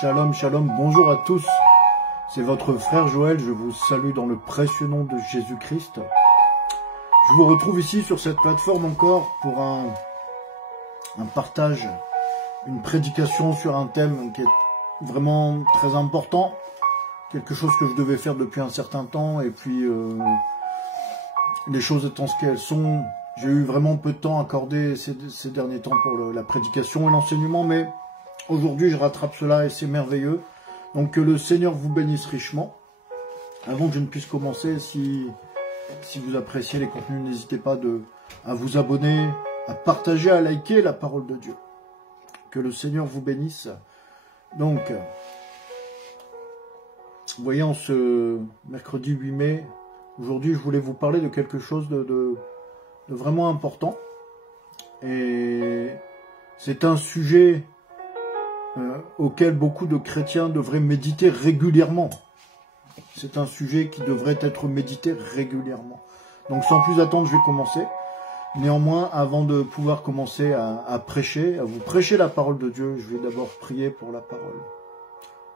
Shalom, shalom, bonjour à tous. C'est votre frère Joël, je vous salue dans le précieux nom de Jésus-Christ. Je vous retrouve ici sur cette plateforme encore pour un partage, une prédication sur un thème qui est vraiment très important. Quelque chose que je devais faire depuis un certain temps et puis les choses étant ce qu'elles sont, j'ai eu vraiment peu de temps accordé ces derniers temps pour la prédication et l'enseignement, mais aujourd'hui je rattrape cela et c'est merveilleux. Donc que le Seigneur vous bénisse richement. Avant que je ne puisse commencer, si vous appréciez les contenus, n'hésitez pas à vous abonner, à partager, à liker la parole de Dieu. Que le Seigneur vous bénisse. Donc, voyons ce mercredi 8 mai, aujourd'hui je voulais vous parler de quelque chose de vraiment important. Et c'est un sujet auquel beaucoup de chrétiens devraient méditer régulièrement. C'est un sujet qui devrait être médité régulièrement. Donc sans plus attendre, je vais commencer. Néanmoins, avant de pouvoir commencer à prêcher, à vous prêcher la parole de Dieu, je vais d'abord prier pour la parole.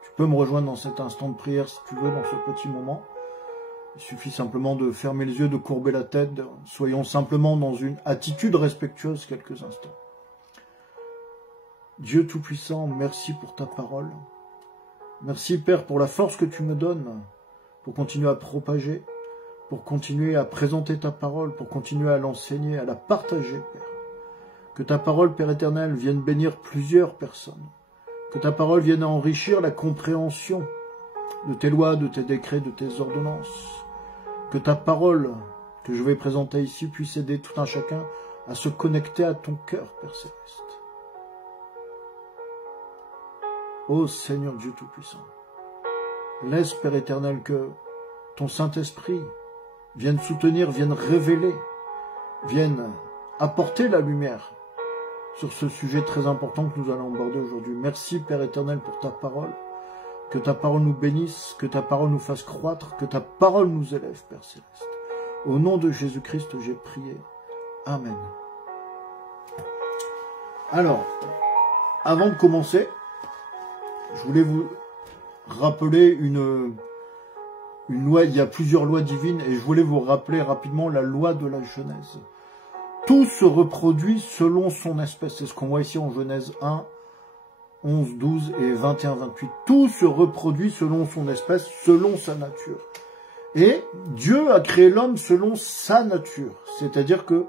Tu peux me rejoindre dans cet instant de prière si tu veux, dans ce petit moment. Il suffit simplement de fermer les yeux, de courber la tête. Soyons simplement dans une attitude respectueuse quelques instants. Dieu Tout-Puissant, merci pour ta parole. Merci Père pour la force que tu me donnes pour continuer à propager, pour continuer à présenter ta parole, pour continuer à l'enseigner, à la partager, Père. Que ta parole, Père éternel, vienne bénir plusieurs personnes. Que ta parole vienne enrichir la compréhension de tes lois, de tes décrets, de tes ordonnances. Que ta parole que je vais présenter ici puisse aider tout un chacun à se connecter à ton cœur, Père Céleste. Ô Seigneur Dieu Tout-Puissant, laisse, Père éternel, que ton Saint-Esprit vienne soutenir, vienne révéler, vienne apporter la lumière sur ce sujet très important que nous allons aborder aujourd'hui. Merci, Père éternel, pour ta parole. Que ta parole nous bénisse, que ta parole nous fasse croître, que ta parole nous élève, Père Céleste. Au nom de Jésus-Christ, j'ai prié. Amen. Alors, avant de commencer, je voulais vous rappeler une loi. Il y a plusieurs lois divines et je voulais vous rappeler rapidement la loi de la Genèse. Tout se reproduit selon son espèce. C'est ce qu'on voit ici en Genèse 1, 11, 12 et 21, 28. Tout se reproduit selon son espèce, selon sa nature. Et Dieu a créé l'homme selon sa nature. C'est-à-dire que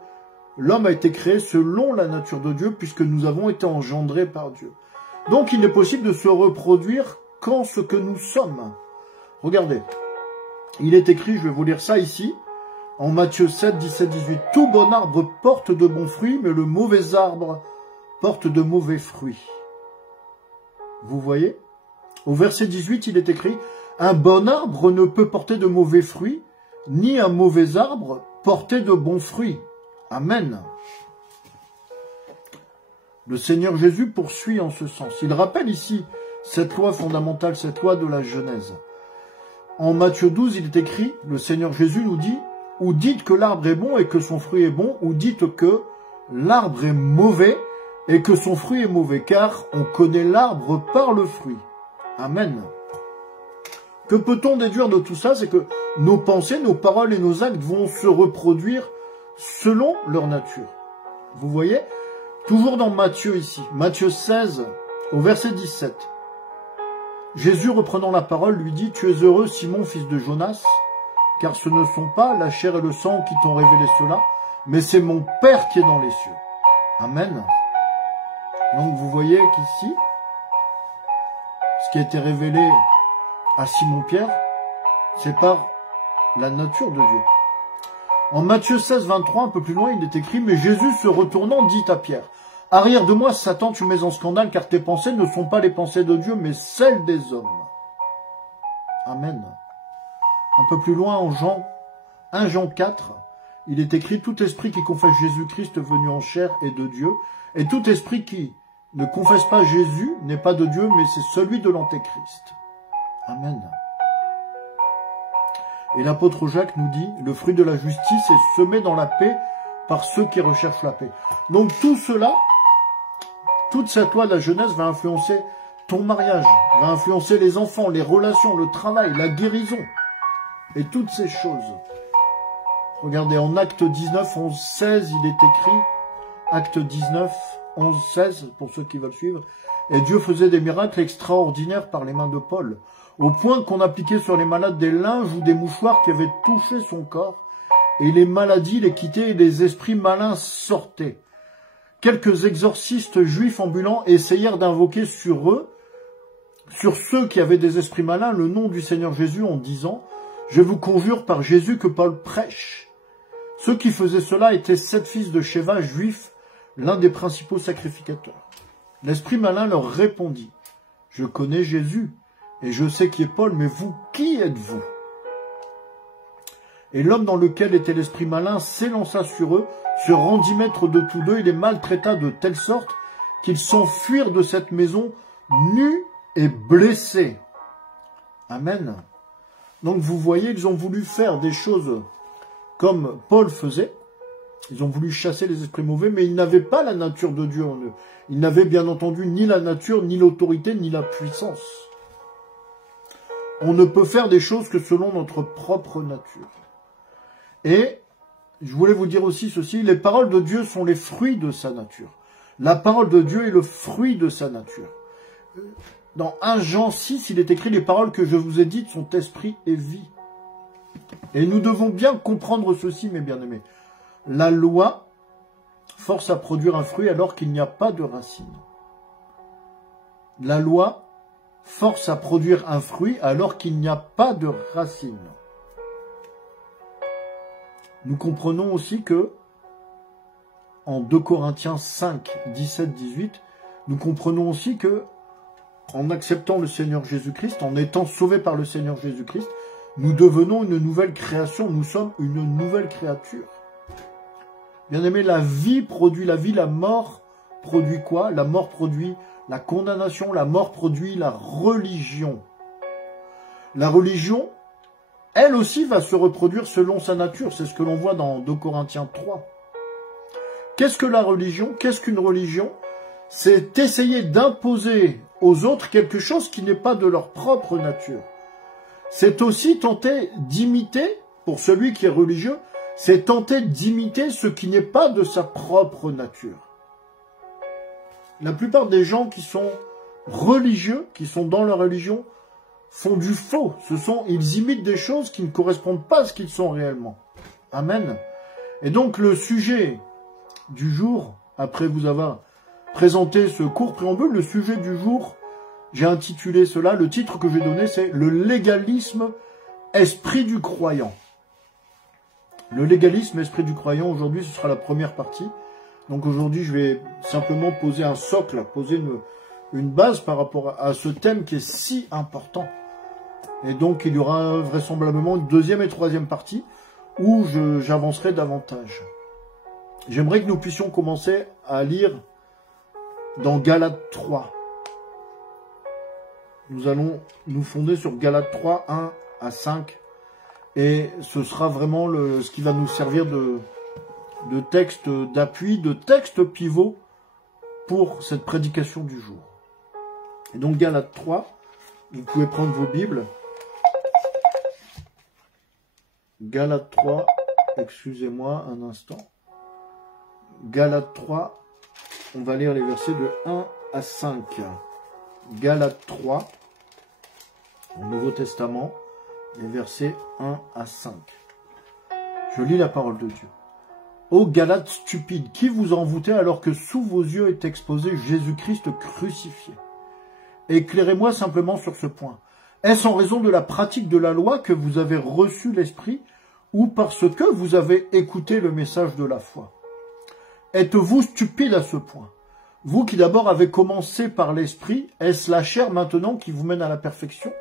l'homme a été créé selon la nature de Dieu puisque nous avons été engendrés par Dieu. Donc il n'est possible de se reproduire qu'en ce que nous sommes. Regardez, il est écrit, je vais vous lire ça ici, en Matthieu 7, 17, 18. « Tout bon arbre porte de bons fruits, mais le mauvais arbre porte de mauvais fruits. » Vous voyez? Au verset 18, il est écrit « Un bon arbre ne peut porter de mauvais fruits, ni un mauvais arbre porter de bons fruits. » Amen. Le Seigneur Jésus poursuit en ce sens. Il rappelle ici cette loi fondamentale, cette loi de la Genèse. En Matthieu 12, il est écrit, le Seigneur Jésus nous dit, « Ou dites que l'arbre est bon et que son fruit est bon, ou dites que l'arbre est mauvais et que son fruit est mauvais, car on connaît l'arbre par le fruit. » Amen. Que peut-on déduire de tout ça? C'est que nos pensées, nos paroles et nos actes vont se reproduire selon leur nature. Vous voyez? Toujours dans Matthieu ici, Matthieu 16, au verset 17. Jésus, reprenant la parole, lui dit « Tu es heureux, Simon, fils de Jonas, car ce ne sont pas la chair et le sang qui t'ont révélé cela, mais c'est mon Père qui est dans les cieux. » Amen. Donc vous voyez qu'ici, ce qui a été révélé à Simon-Pierre, c'est par la nature de Dieu. En Matthieu 16, 23, un peu plus loin, il est écrit « Mais Jésus, se retournant, dit à Pierre, « Arrière de moi, Satan, tu mets en scandale, car tes pensées ne sont pas les pensées de Dieu, mais celles des hommes. » Amen. Un peu plus loin, en 1 Jean 4, il est écrit « Tout esprit qui confesse Jésus-Christ venu en chair est de Dieu, et tout esprit qui ne confesse pas Jésus n'est pas de Dieu, mais c'est celui de l'Antéchrist. » Amen. Et l'apôtre Jacques nous dit, le fruit de la justice est semé dans la paix par ceux qui recherchent la paix. Donc tout cela, toute cette loi de la Genèse va influencer ton mariage, va influencer les enfants, les relations, le travail, la guérison et toutes ces choses. Regardez, en Acte 19, 11, 16, il est écrit, Acte 19, 11, 16, pour ceux qui veulent suivre, et Dieu faisait des miracles extraordinaires par les mains de Paul, au point qu'on appliquait sur les malades des linges ou des mouchoirs qui avaient touché son corps, et les maladies les quittaient et les esprits malins sortaient. Quelques exorcistes juifs ambulants essayèrent d'invoquer sur eux, sur ceux qui avaient des esprits malins, le nom du Seigneur Jésus en disant « Je vous conjure par Jésus que Paul prêche ». Ceux qui faisaient cela étaient 7 fils de Schéva, juifs, l'un des principaux sacrificateurs. L'esprit malin leur répondit « Je connais Jésus, et je sais qui est Paul, mais vous, qui êtes-vous » Et l'homme dans lequel était l'esprit malin s'élança sur eux, se rendit maître de tous deux, et les maltraita de telle sorte qu'ils s'enfuirent de cette maison nus et blessés. Amen. Donc vous voyez, ils ont voulu faire des choses comme Paul faisait. Ils ont voulu chasser les esprits mauvais, mais ils n'avaient pas la nature de Dieu en eux. Ils n'avaient bien entendu ni la nature, ni l'autorité, ni la puissance. On ne peut faire des choses que selon notre propre nature. Et je voulais vous dire aussi ceci, les paroles de Dieu sont les fruits de sa nature. La parole de Dieu est le fruit de sa nature. Dans 1 Jean 6, il est écrit, les paroles que je vous ai dites sont esprit et vie. Et nous devons bien comprendre ceci, mes bien-aimés. La loi force à produire un fruit alors qu'il n'y a pas de racine. La loi force à produire un fruit alors qu'il n'y a pas de racine. Nous comprenons aussi que, en 2 Corinthiens 5, 17, 18, nous comprenons aussi que, en acceptant le Seigneur Jésus-Christ, en étant sauvés par le Seigneur Jésus-Christ, nous devenons une nouvelle création, nous sommes une nouvelle créature. Bien aimé, la vie produit la vie, la mort produit quoi? La mort produit la condamnation, la mort produit la religion. La religion, elle aussi va se reproduire selon sa nature. C'est ce que l'on voit dans 2 Corinthiens 3. Qu'est-ce que la religion? Qu'est-ce qu'une religion? C'est essayer d'imposer aux autres quelque chose qui n'est pas de leur propre nature. C'est aussi tenter d'imiter, pour celui qui est religieux, c'est tenter d'imiter ce qui n'est pas de sa propre nature. La plupart des gens qui sont religieux, qui sont dans leur religion, font du faux. Ils imitent des choses qui ne correspondent pas à ce qu'ils sont réellement. Amen. Et donc le sujet du jour, après vous avoir présenté ce court préambule, le sujet du jour, j'ai intitulé cela, le titre que j'ai donné, c'est « Le légalisme, esprit du croyant ». Le légalisme, esprit du croyant, aujourd'hui, ce sera la première partie. Donc aujourd'hui, je vais simplement poser un socle, poser une base par rapport à ce thème qui est si important. Et donc, il y aura vraisemblablement une deuxième et troisième partie où j'avancerai davantage. J'aimerais que nous puissions commencer à lire dans Galates 3. Nous allons nous fonder sur Galates 3, 1 à 5. Et ce sera vraiment ce qui va nous servir de texte d'appui, de texte pivot pour cette prédication du jour. Et donc Galates 3, vous pouvez prendre vos Bibles. Galates 3, excusez-moi un instant. Galates 3, on va lire les versets de 1 à 5. Galates 3, au Nouveau Testament, les versets 1 à 5. Je lis la parole de Dieu. Ô Galates stupides, qui vous envoûtez alors que sous vos yeux est exposé Jésus-Christ crucifié? Éclairez-moi simplement sur ce point. Est-ce en raison de la pratique de la loi que vous avez reçu l'Esprit ou parce que vous avez écouté le message de la foi? Êtes-vous stupides à ce point? Vous qui d'abord avez commencé par l'Esprit, est-ce la chair maintenant qui vous mène à la perfection?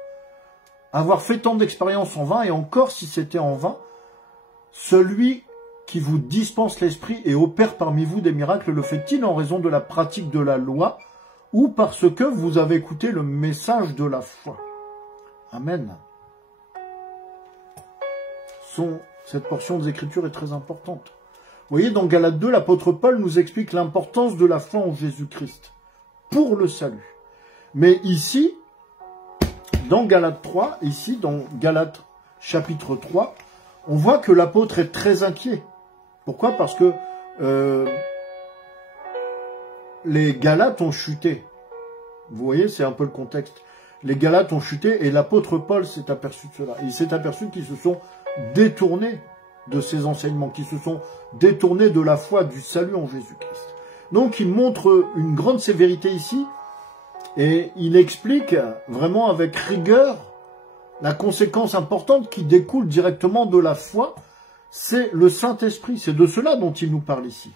Avoir fait tant d'expériences en vain, et encore si c'était en vain, celui qui vous dispense l'Esprit et opère parmi vous des miracles, le fait-il en raison de la pratique de la loi ou parce que vous avez écouté le message de la foi? Amen. Cette portion des Écritures est très importante. Vous voyez, dans Galates 2, l'apôtre Paul nous explique l'importance de la foi en Jésus-Christ pour le salut. Mais ici, dans Galates 3, ici, dans Galates chapitre 3, on voit que l'apôtre est très inquiet. Pourquoi? Parce que les Galates ont chuté. Vous voyez, c'est un peu le contexte. Les Galates ont chuté et l'apôtre Paul s'est aperçu de cela. Il s'est aperçu qu'ils se sont détournés de ces enseignements, qu'ils se sont détournés de la foi du salut en Jésus-Christ. Donc il montre une grande sévérité ici et il explique vraiment avec rigueur la conséquence importante qui découle directement de la foi, c'est le Saint-Esprit. C'est de cela dont il nous parle ici.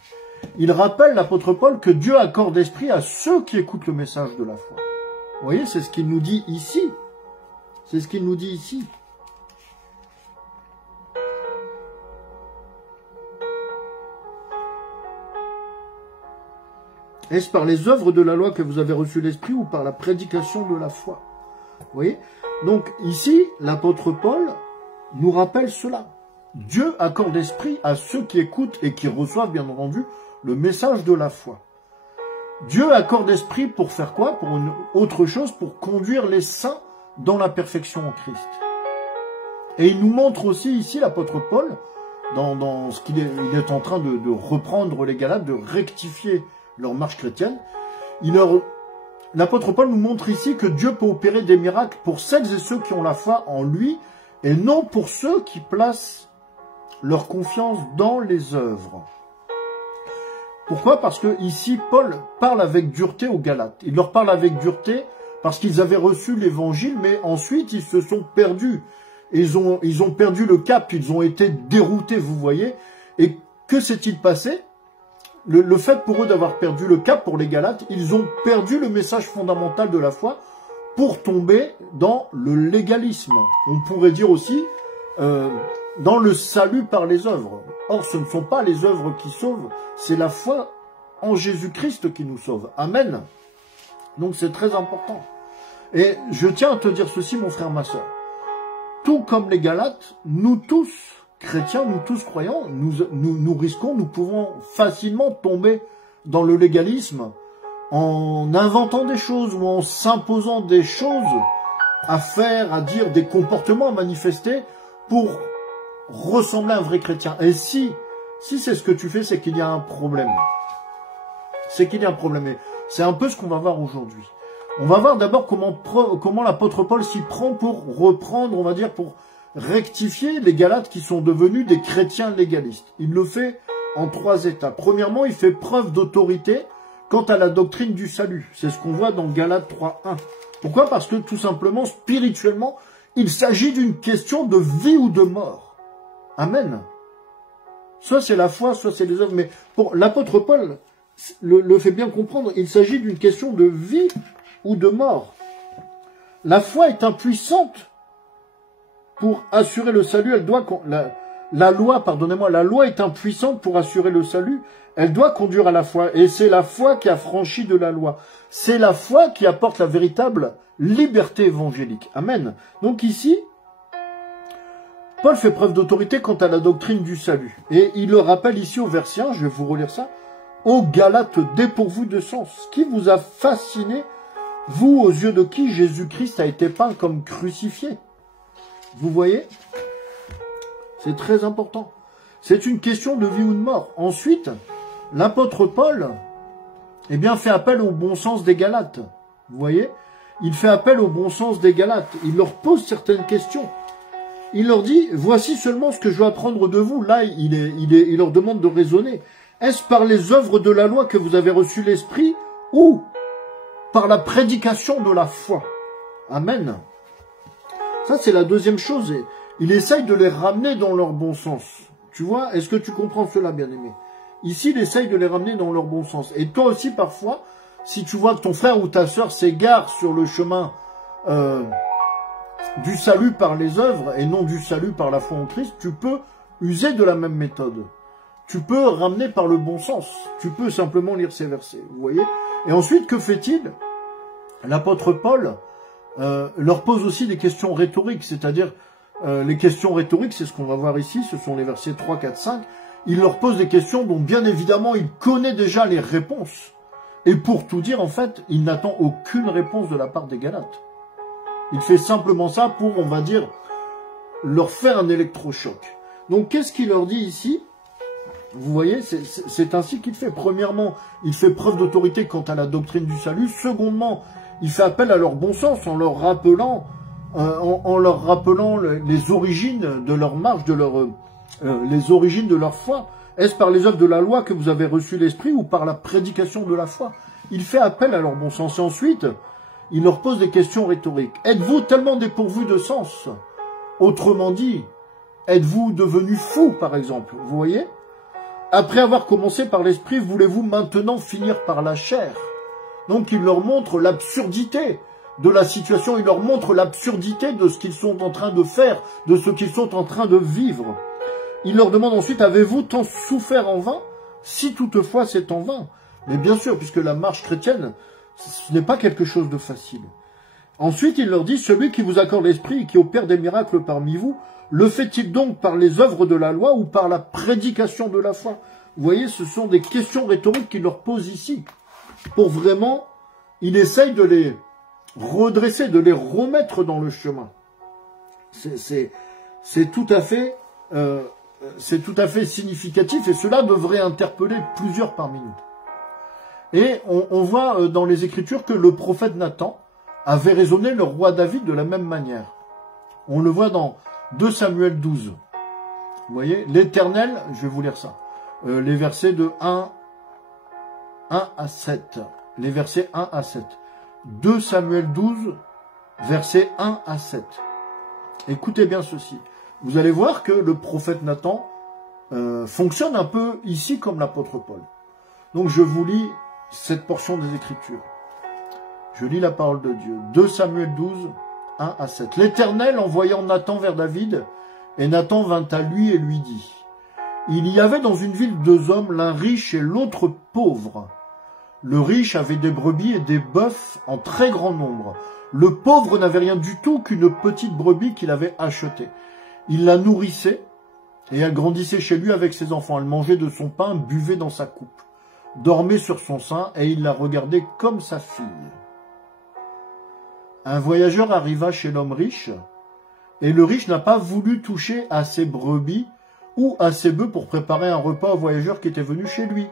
Il rappelle, l'apôtre Paul, que Dieu accorde esprit à ceux qui écoutent le message de la foi. Vous voyez, c'est ce qu'il nous dit ici. C'est ce qu'il nous dit ici. Est-ce par les œuvres de la loi que vous avez reçu l'esprit ou par la prédication de la foi? Vous voyez? Donc ici, l'apôtre Paul nous rappelle cela. Dieu accorde esprit à ceux qui écoutent et qui reçoivent, bien entendu, le message de la foi. Dieu accorde esprit pour faire quoi? Pour une autre chose, pour conduire les saints dans la perfection en Christ. Et il nous montre aussi ici, l'apôtre Paul, dans ce qu'il est en train de reprendre les Galates, de rectifier leur marche chrétienne. L'apôtre Paul nous montre ici que Dieu peut opérer des miracles pour celles et ceux qui ont la foi en lui, et non pour ceux qui placent leur confiance dans les œuvres. Pourquoi? Parce que ici, Paul parle avec dureté aux Galates. Il leur parle avec dureté parce qu'ils avaient reçu l'évangile, mais ensuite ils se sont perdus. Ils ont perdu le cap, ils ont été déroutés, vous voyez. Et que s'est-il passé? Le fait pour eux d'avoir perdu le cap pour les Galates, ils ont perdu le message fondamental de la foi pour tomber dans le légalisme. On pourrait dire aussi dans le salut par les œuvres. Or, ce ne sont pas les œuvres qui sauvent, c'est la foi en Jésus-Christ qui nous sauve. Amen. Donc c'est très important. Et je tiens à te dire ceci, mon frère, ma soeur. Tout comme les Galates, nous tous, chrétiens, nous tous croyants, nous risquons, nous pouvons facilement tomber dans le légalisme en inventant des choses ou en s'imposant des choses à faire, à dire, des comportements à manifester pour ressembler à un vrai chrétien. Et si c'est ce que tu fais, c'est qu'il y a un problème. C'est qu'il y a un problème. Et c'est un peu ce qu'on va voir aujourd'hui. On va voir d'abord comment l'apôtre Paul s'y prend pour reprendre, on va dire, pour rectifier les Galates qui sont devenus des chrétiens légalistes. Il le fait en 3 étapes. Premièrement, il fait preuve d'autorité quant à la doctrine du salut. C'est ce qu'on voit dans Galates 3.1. Pourquoi? Parce que tout simplement, spirituellement, il s'agit d'une question de vie ou de mort. Amen. Soit c'est la foi, soit c'est les œuvres. Mais pour l'apôtre Paul le fait bien comprendre, il s'agit d'une question de vie ou de mort. La foi est impuissante pour assurer le salut. Elle doit la loi est impuissante pour assurer le salut. Elle doit conduire à la foi. Et c'est la foi qui a franchi de la loi. C'est la foi qui apporte la véritable liberté évangélique. Amen. Donc ici, Paul fait preuve d'autorité quant à la doctrine du salut. Et il le rappelle ici au verset 1, je vais vous relire ça. Ô Galates dépourvus de sens, qui vous a fasciné, vous aux yeux de qui Jésus-Christ a été peint comme crucifié? Vous voyez? C'est très important. C'est une question de vie ou de mort. Ensuite, l'apôtre Paul, eh bien, fait appel au bon sens des Galates. Vous voyez? Il fait appel au bon sens des Galates. Il leur pose certaines questions. Il leur dit, voici seulement ce que je veux apprendre de vous. Là, il leur demande de raisonner. Est-ce par les œuvres de la loi que vous avez reçu l'Esprit ou par la prédication de la foi? Amen. Ça, c'est la deuxième chose. Et il essaye de les ramener dans leur bon sens. Tu vois, est-ce que tu comprends cela, bien-aimé? Ici, il essaye de les ramener dans leur bon sens. Et toi aussi, parfois, si tu vois que ton frère ou ta sœur s'égare sur le chemin du salut par les œuvres et non du salut par la foi en Christ, tu peux user de la même méthode. Tu peux ramener par le bon sens. Tu peux simplement lire ces versets, vous voyez. Et ensuite, que fait-il? L'apôtre Paul leur pose aussi des questions rhétoriques, c'est-à-dire les questions rhétoriques, c'est ce qu'on va voir ici, ce sont les versets 3, 4, 5. Il leur pose des questions dont bien évidemment il connaît déjà les réponses. Et pour tout dire, en fait, il n'attend aucune réponse de la part des Galates. Il fait simplement ça pour, on va dire, leur faire un électrochoc. Donc, qu'est-ce qu'il leur dit ici? Vous voyez, c'est ainsi qu'il fait. Premièrement, il fait preuve d'autorité quant à la doctrine du salut. Secondement, il fait appel à leur bon sens en leur rappelant, les origines de leur marche, les origines de leur foi. Est-ce par les œuvres de la loi que vous avez reçu l'Esprit ou par la prédication de la foi? Il fait appel à leur bon sens. Et ensuite, il leur pose des questions rhétoriques. Êtes-vous tellement dépourvus de sens? Autrement dit, êtes-vous devenus fous, par exemple? Vous voyez? Après avoir commencé par l'Esprit, voulez-vous maintenant finir par la chair? Donc il leur montre l'absurdité de la situation, il leur montre l'absurdité de ce qu'ils sont en train de faire, de ce qu'ils sont en train de vivre. Il leur demande ensuite, avez-vous tant souffert en vain? Si toutefois c'est en vain. Mais bien sûr, puisque la marche chrétienne, ce n'est pas quelque chose de facile. Ensuite, il leur dit, celui qui vous accorde l'Esprit et qui opère des miracles parmi vous, le fait-il donc par les œuvres de la loi ou par la prédication de la foi? Vous voyez, ce sont des questions rhétoriques qu'il leur pose ici. Pour vraiment, il essaye de les redresser, de les remettre dans le chemin. C'est tout à fait significatif et cela devrait interpeller plusieurs parmi nous. Et on voit dans les Écritures que le prophète Nathan avait raisonné le roi David de la même manière. On le voit dans 2 Samuel 12. Vous voyez, l'Éternel, je vais vous lire ça, les versets de 1 à 7. Les versets 1 à 7. 2 Samuel 12, versets 1 à 7. Écoutez bien ceci. Vous allez voir que le prophète Nathan fonctionne un peu ici comme l'apôtre Paul. Donc je vous lis cette portion des Écritures. Je lis la parole de Dieu. 2 Samuel 12, 1 à 7. L'Éternel envoyant Nathan vers David, et Nathan vint à lui et lui dit, il y avait dans une ville 2 hommes, l'un riche et l'autre pauvre. Le riche avait des brebis et des bœufs en très grand nombre. Le pauvre n'avait rien du tout qu'une petite brebis qu'il avait achetée. Il la nourrissait et elle grandissait chez lui avec ses enfants. Elle mangeait de son pain, buvait dans sa coupe, dormait sur son sein et il la regardait comme sa fille. Un voyageur arriva chez l'homme riche et le riche n'a pas voulu toucher à ses brebis ou à ses bœufs pour préparer un repas au voyageur qui était venu chez lui.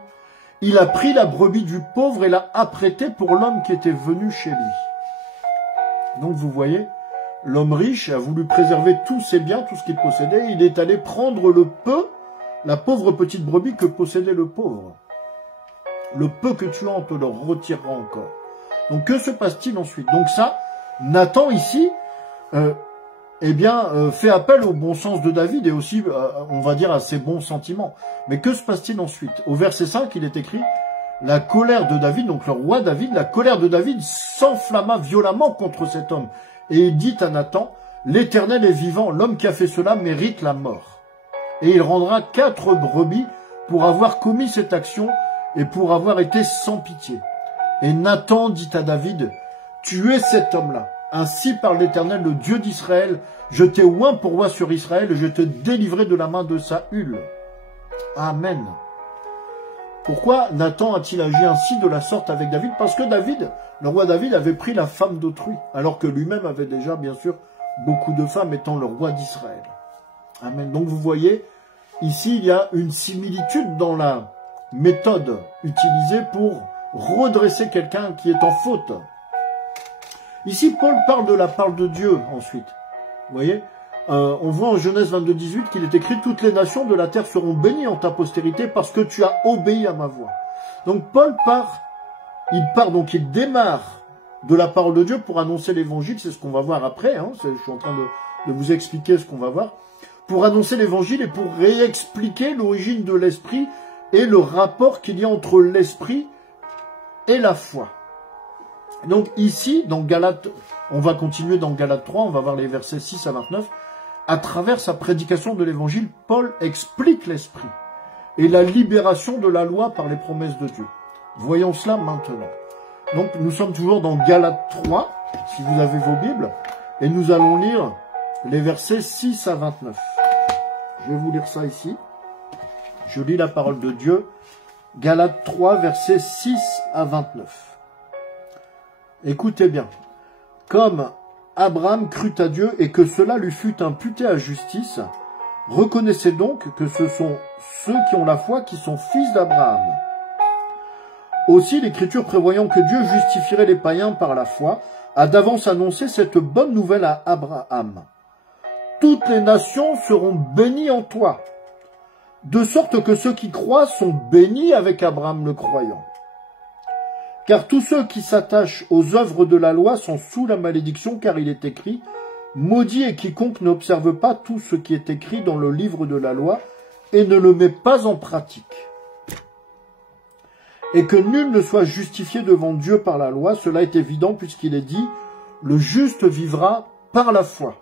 Il a pris la brebis du pauvre et l'a apprêtée pour l'homme qui était venu chez lui. Donc vous voyez, l'homme riche a voulu préserver tous ses biens, tout ce qu'il possédait. Il est allé prendre le peu, la pauvre petite brebis que possédait le pauvre. Le peu que tu as, on te le retirera encore. Donc que se passe-t-il ensuite? Donc ça, Nathan ici, fait appel au bon sens de David et aussi, on va dire, à ses bons sentiments. Mais que se passe-t-il ensuite? Au verset 5, il est écrit, la colère de David, donc le roi David, la colère de David s'enflamma violemment contre cet homme. Et il dit à Nathan, l'Éternel est vivant, l'homme qui a fait cela mérite la mort. Et il rendra 4 brebis pour avoir commis cette action et pour avoir été sans pitié. Et Nathan dit à David, tu es cet homme-là. Ainsi par l'Éternel, le Dieu d'Israël, je t'ai oint pour roi sur Israël et je te délivrerai de la main de Saül. Amen. Pourquoi Nathan a-t-il agi ainsi de la sorte avec David? Parce que David, le roi David, avait pris la femme d'autrui, alors que lui-même avait déjà, bien sûr, beaucoup de femmes étant le roi d'Israël. Amen. Donc vous voyez, ici, il y a une similitude dans la méthode utilisée pour redresser quelqu'un qui est en faute. Ici, Paul parle de la parole de Dieu, ensuite. Vous voyez, on voit en Genèse 22, 18 qu'il est écrit « Toutes les nations de la terre seront bénies en ta postérité parce que tu as obéi à ma voix. » Donc Paul il démarre de la parole de Dieu pour annoncer l'évangile, c'est ce qu'on va voir après, hein, je suis en train de vous expliquer ce qu'on va voir, pour annoncer l'évangile et pour réexpliquer l'origine de l'esprit et le rapport qu'il y a entre l'esprit et la foi. Donc ici, dans Galates, on va continuer dans Galates 3, on va voir les versets 6 à 29. À travers sa prédication de l'évangile, Paul explique l'esprit et la libération de la loi par les promesses de Dieu. Voyons cela maintenant. Donc nous sommes toujours dans Galates 3, si vous avez vos Bibles, et nous allons lire les versets 6 à 29. Je vais vous lire ça ici. Je lis la parole de Dieu Galates 3, versets 6 à 29. Écoutez bien. Comme Abraham crut à Dieu et que cela lui fut imputé à justice, reconnaissez donc que ce sont ceux qui ont la foi qui sont fils d'Abraham. Aussi, l'Écriture prévoyant que Dieu justifierait les païens par la foi, a d'avance annoncé cette bonne nouvelle à Abraham. Toutes les nations seront bénies en toi, de sorte que ceux qui croient sont bénis avec Abraham le croyant. Car tous ceux qui s'attachent aux œuvres de la loi sont sous la malédiction, car il est écrit « Maudit est quiconque n'observe pas tout ce qui est écrit dans le livre de la loi et ne le met pas en pratique. » Et que nul ne soit justifié devant Dieu par la loi, cela est évident puisqu'il est dit « Le juste vivra par la foi ».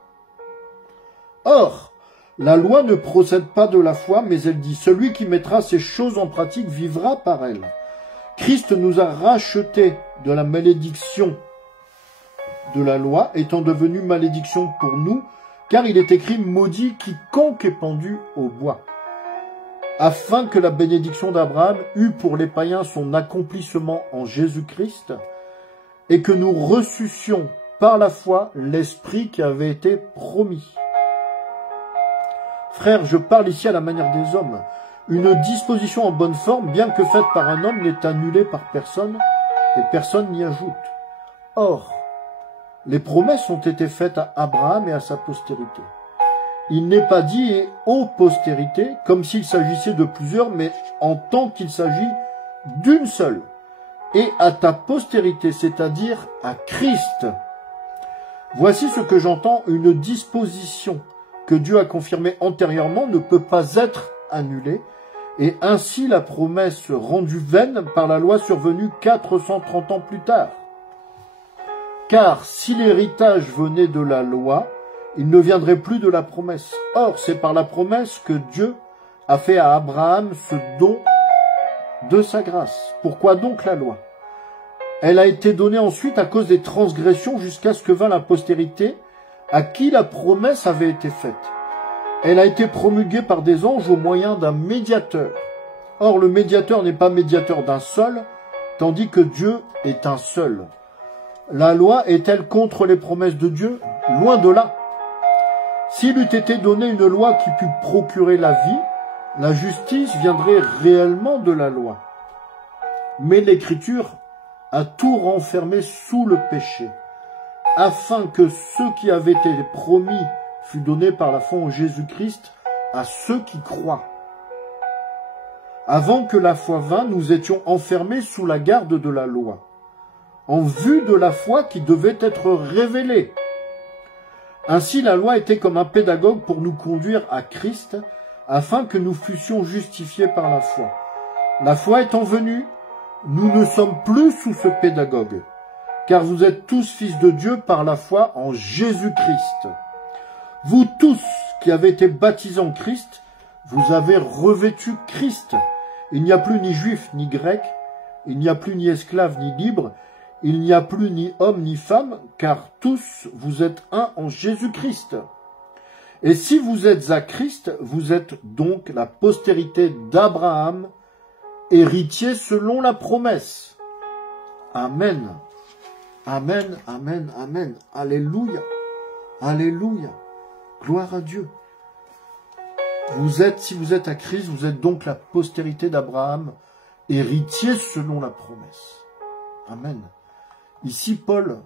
Or, la loi ne procède pas de la foi, mais elle dit « Celui qui mettra ces choses en pratique vivra par elles ». Christ nous a rachetés de la malédiction de la loi, étant devenu malédiction pour nous, car il est écrit « Maudit quiconque est pendu au bois ». Afin que la bénédiction d'Abraham eût pour les païens son accomplissement en Jésus-Christ, et que nous reçussions par la foi l'Esprit qui avait été promis. Frères, je parle ici à la manière des hommes. Une disposition en bonne forme, bien que faite par un homme, n'est annulée par personne, et personne n'y ajoute. Or, les promesses ont été faites à Abraham et à sa postérité. Il n'est pas dit « et aux postérités », comme s'il s'agissait de plusieurs, mais en tant qu'il s'agit d'une seule. Et à ta postérité, c'est-à-dire à Christ. Voici ce que j'entends, une disposition que Dieu a confirmée antérieurement ne peut pas être annulée, et ainsi la promesse rendue vaine par la loi survenue 430 ans plus tard. Car si l'héritage venait de la loi, il ne viendrait plus de la promesse. Or, c'est par la promesse que Dieu a fait à Abraham ce don de sa grâce. Pourquoi donc la loi? Elle a été donnée ensuite à cause des transgressions jusqu'à ce que vint la postérité à qui la promesse avait été faite. Elle a été promulguée par des anges au moyen d'un médiateur. Or, le médiateur n'est pas médiateur d'un seul, tandis que Dieu est un seul. La loi est-elle contre les promesses de Dieu? Loin de là. S'il eût été donné une loi qui pût procurer la vie, la justice viendrait réellement de la loi. Mais l'Écriture a tout renfermé sous le péché, afin que ce qui avait été promis fût donné par la foi en Jésus-Christ à ceux qui croient. Avant que la foi vînt, nous étions enfermés sous la garde de la loi, en vue de la foi qui devait être révélée. Ainsi, la loi était comme un pédagogue pour nous conduire à Christ, afin que nous fussions justifiés par la foi. La foi étant venue, nous ne sommes plus sous ce pédagogue, car vous êtes tous fils de Dieu par la foi en Jésus-Christ. Vous tous qui avez été baptisés en Christ, vous avez revêtu Christ. Il n'y a plus ni juif ni grec, il n'y a plus ni esclave ni libre, il n'y a plus ni homme ni femme, car tous vous êtes un en Jésus-Christ. Et si vous êtes à Christ, vous êtes donc la postérité d'Abraham, héritier selon la promesse. Amen. Amen, amen, amen. Alléluia. Alléluia. Gloire à Dieu. Si vous êtes à Christ, vous êtes donc la postérité d'Abraham, héritier selon la promesse. Amen. Ici, Paul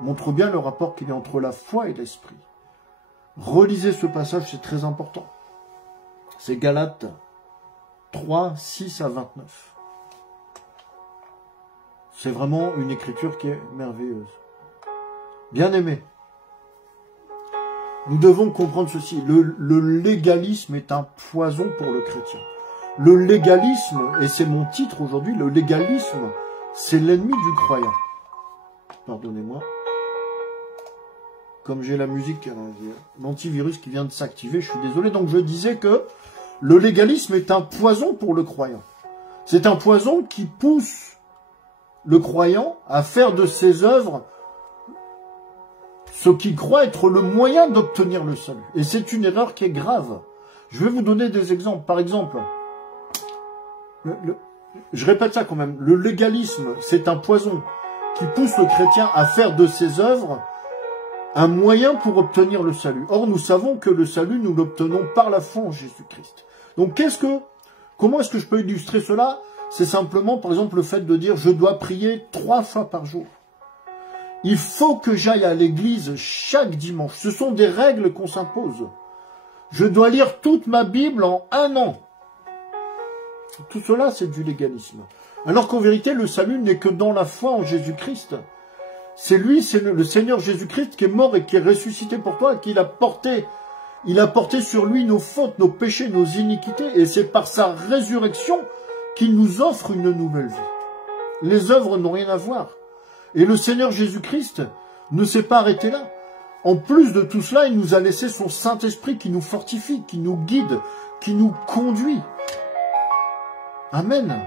montre bien le rapport qu'il y a entre la foi et l'esprit. Relisez ce passage, c'est très important. C'est Galates 3, 6 à 29. C'est vraiment une écriture qui est merveilleuse. Bien-aimés, nous devons comprendre ceci. Le légalisme est un poison pour le chrétien. Le légalisme, et c'est mon titre aujourd'hui, le légalisme, c'est l'ennemi du croyant. Pardonnez-moi. Comme j'ai la musique, l'antivirus qui vient de s'activer, je suis désolé. Donc je disais que le légalisme est un poison pour le croyant. C'est un poison qui pousse le croyant à faire de ses œuvres ce qu'il croit être le moyen d'obtenir le salut. Et c'est une erreur qui est grave. Je vais vous donner des exemples. Par exemple, Je répète ça quand même, le légalisme, c'est un poison qui pousse le chrétien à faire de ses œuvres un moyen pour obtenir le salut. Or, nous savons que le salut, nous l'obtenons par la foi en Jésus-Christ. Donc, comment est-ce que je peux illustrer cela? C'est simplement, par exemple, le fait de dire, je dois prier 3 fois par jour. Il faut que j'aille à l'église chaque dimanche. Ce sont des règles qu'on s'impose. Je dois lire toute ma Bible en 1 an. Tout cela, c'est du légalisme. Alors qu'en vérité, le salut n'est que dans la foi en Jésus-Christ. C'est lui, c'est le Seigneur Jésus-Christ qui est mort et qui est ressuscité pour toi et qu'il a porté. Il a porté sur lui nos fautes, nos péchés, nos iniquités. Et c'est par sa résurrection qu'il nous offre une nouvelle vie. Les œuvres n'ont rien à voir. Et le Seigneur Jésus-Christ ne s'est pas arrêté là. En plus de tout cela, il nous a laissé son Saint-Esprit qui nous fortifie, qui nous guide, qui nous conduit. Amen.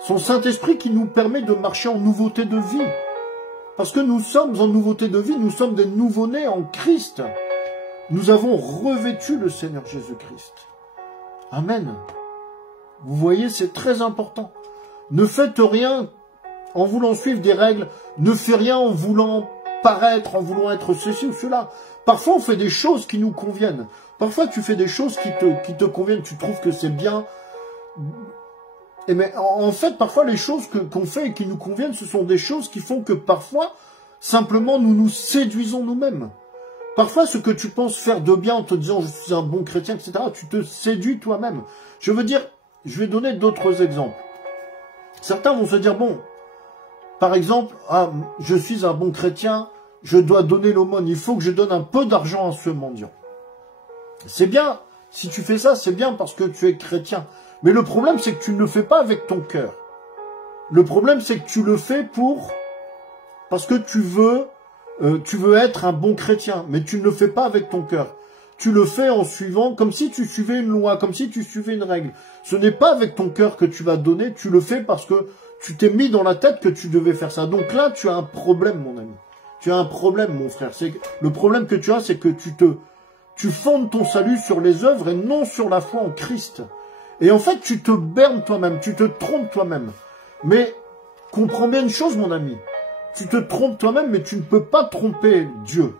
Son Saint-Esprit qui nous permet de marcher en nouveauté de vie. Parce que nous sommes en nouveauté de vie, nous sommes des nouveau-nés en Christ. Nous avons revêtu le Seigneur Jésus-Christ. Amen. Vous voyez, c'est très important. Ne faites rien en voulant suivre des règles. Ne faites rien en voulant paraître, en voulant être ceci ou cela. Parfois, on fait des choses qui nous conviennent. Parfois, tu fais des choses qui te conviennent. Tu trouves que c'est bien. Et mais en fait, parfois, les choses qu'on fait et qui nous conviennent, ce sont des choses qui font que parfois, simplement, nous nous séduisons nous-mêmes. Parfois, ce que tu penses faire de bien en te disant « je suis un bon chrétien », etc., tu te séduis toi-même. Je veux dire, je vais donner d'autres exemples. Certains vont se dire « bon, par exemple, ah, je suis un bon chrétien, je dois donner l'aumône, il faut que je donne un peu d'argent à ce mendiant. » C'est bien, si tu fais ça, c'est bien parce que tu es chrétien. Mais le problème, c'est que tu ne le fais pas avec ton cœur. Le problème, c'est que tu le fais parce que tu veux être un bon chrétien, mais tu ne le fais pas avec ton cœur. Tu le fais en suivant, comme si tu suivais une loi, comme si tu suivais une règle. Ce n'est pas avec ton cœur que tu vas donner, tu le fais parce que tu t'es mis dans la tête que tu devais faire ça. Donc là, tu as un problème, mon ami. Tu as un problème, mon frère. Le problème que tu as, c'est que tu fondes ton salut sur les œuvres et non sur la foi en Christ. Et en fait, tu te bernes toi-même, tu te trompes toi-même. Mais comprends bien une chose, mon ami. Tu te trompes toi-même, mais tu ne peux pas tromper Dieu.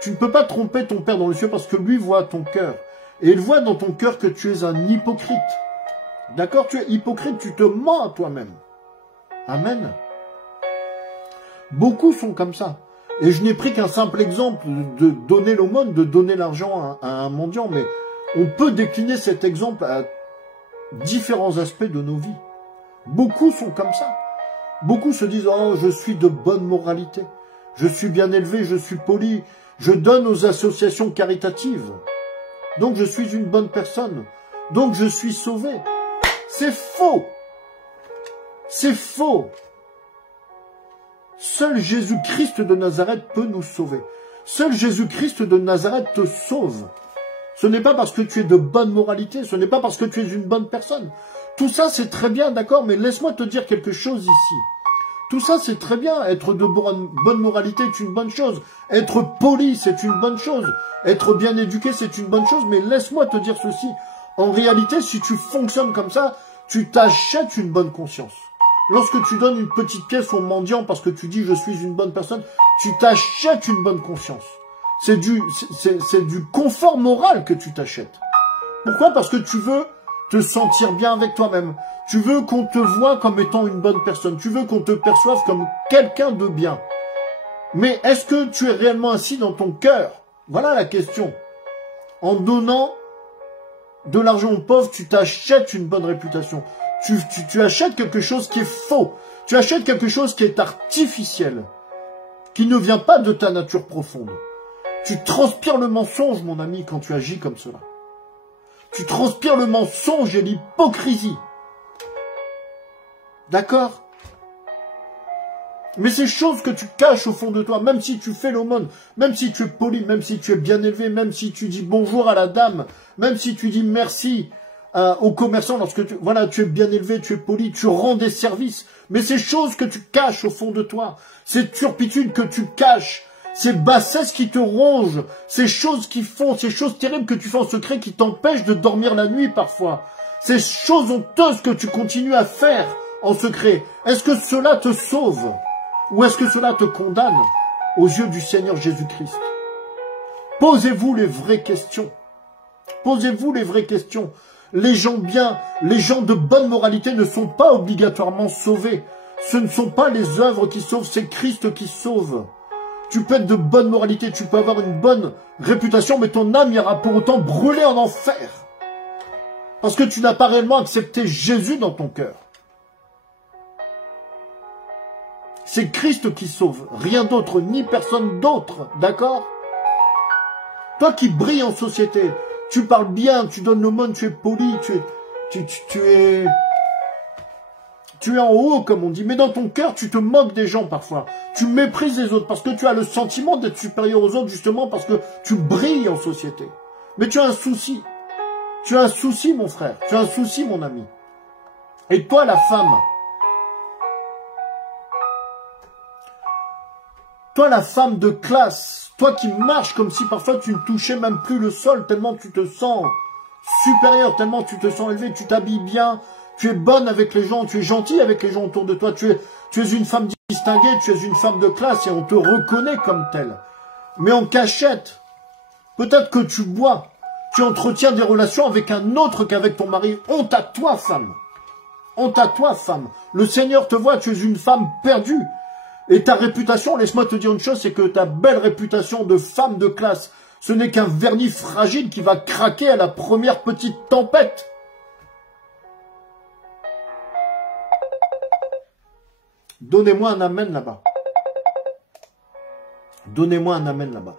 Tu ne peux pas tromper ton Père dans les cieux parce que lui voit ton cœur. Et il voit dans ton cœur que tu es un hypocrite. D'accord? Tu es hypocrite, tu te mens à toi-même. Amen. Beaucoup sont comme ça. Et je n'ai pris qu'un simple exemple de donner l'aumône, de donner l'argent à un mendiant, mais on peut décliner cet exemple à différents aspects de nos vies. Beaucoup sont comme ça. Beaucoup se disent « Oh, je suis de bonne moralité. Je suis bien élevé, je suis poli. Je donne aux associations caritatives. Donc je suis une bonne personne. Donc je suis sauvé. » C'est faux. C'est faux. Seul Jésus-Christ de Nazareth peut nous sauver. Seul Jésus-Christ de Nazareth te sauve. Ce n'est pas parce que tu es de bonne moralité, ce n'est pas parce que tu es une bonne personne. Tout ça, c'est très bien, d'accord, mais laisse-moi te dire quelque chose ici. Tout ça, c'est très bien. Être de bonne moralité est une bonne chose. Être poli, c'est une bonne chose. Être bien éduqué, c'est une bonne chose. Mais laisse-moi te dire ceci. En réalité, si tu fonctionnes comme ça, tu t'achètes une bonne conscience. Lorsque tu donnes une petite pièce au mendiant parce que tu dis « je suis une bonne personne », tu t'achètes une bonne conscience. C'est du confort moral que tu t'achètes. Pourquoi? Parce que tu veux te sentir bien avec toi-même. Tu veux qu'on te voie comme étant une bonne personne. Tu veux qu'on te perçoive comme quelqu'un de bien. Mais est-ce que tu es réellement ainsi dans ton cœur? Voilà la question. En donnant de l'argent aux pauvres, tu t'achètes une bonne réputation. Tu achètes quelque chose qui est faux. Tu achètes quelque chose qui est artificiel. Qui ne vient pas de ta nature profonde. Tu transpires le mensonge, mon ami, quand tu agis comme cela. Tu transpires le mensonge et l'hypocrisie. D'accord? Mais ces choses que tu caches au fond de toi, même si tu fais l'aumône, même si tu es poli, même si tu es bien élevé, même si tu dis bonjour à la dame, même si tu dis merci aux commerçants lorsque tu es bien élevé, tu es poli, tu rends des services. Mais ces choses que tu caches au fond de toi, ces turpitudes que tu caches, ces bassesses qui te rongent, ces choses qui font, ces choses terribles que tu fais en secret qui t'empêchent de dormir la nuit parfois. ces choses honteuses que tu continues à faire en secret, est-ce que cela te sauve ou est-ce que cela te condamne aux yeux du Seigneur Jésus-Christ? Posez-vous les vraies questions. Posez-vous les vraies questions. Les gens bien, les gens de bonne moralité ne sont pas obligatoirement sauvés. Ce ne sont pas les œuvres qui sauvent, c'est Christ qui sauve. Tu peux être de bonne moralité, tu peux avoir une bonne réputation, mais ton âme ira pour autant brûler en enfer. Parce que tu n'as pas réellement accepté Jésus dans ton cœur. C'est Christ qui sauve, rien d'autre, ni personne d'autre, d'accord? Toi qui brilles en société, tu parles bien, tu donnes l'aumône, tu es poli, tu es en haut, comme on dit. Mais dans ton cœur, tu te moques des gens parfois. Tu méprises les autres parce que tu as le sentiment d'être supérieur aux autres, justement parce que tu brilles en société. Mais tu as un souci. Tu as un souci, mon frère. Tu as un souci, mon ami. Et toi, la femme. Toi, la femme de classe. Toi qui marches comme si parfois tu ne touchais même plus le sol, tellement tu te sens supérieur, tellement tu te sens élevé, tu t'habilles bien, tu es bonne avec les gens, tu es gentil avec les gens autour de toi, tu es une femme distinguée, tu es une femme de classe et on te reconnaît comme telle. Mais en cachette, peut-être que tu bois, tu entretiens des relations avec un autre qu'avec ton mari. Honte à toi, femme. Honte à toi, femme. Le Seigneur te voit, tu es une femme perdue. Et ta réputation, laisse-moi te dire une chose, c'est que ta belle réputation de femme de classe, ce n'est qu'un vernis fragile qui va craquer à la première petite tempête. Donnez-moi un amen là-bas. Donnez-moi un amen là-bas.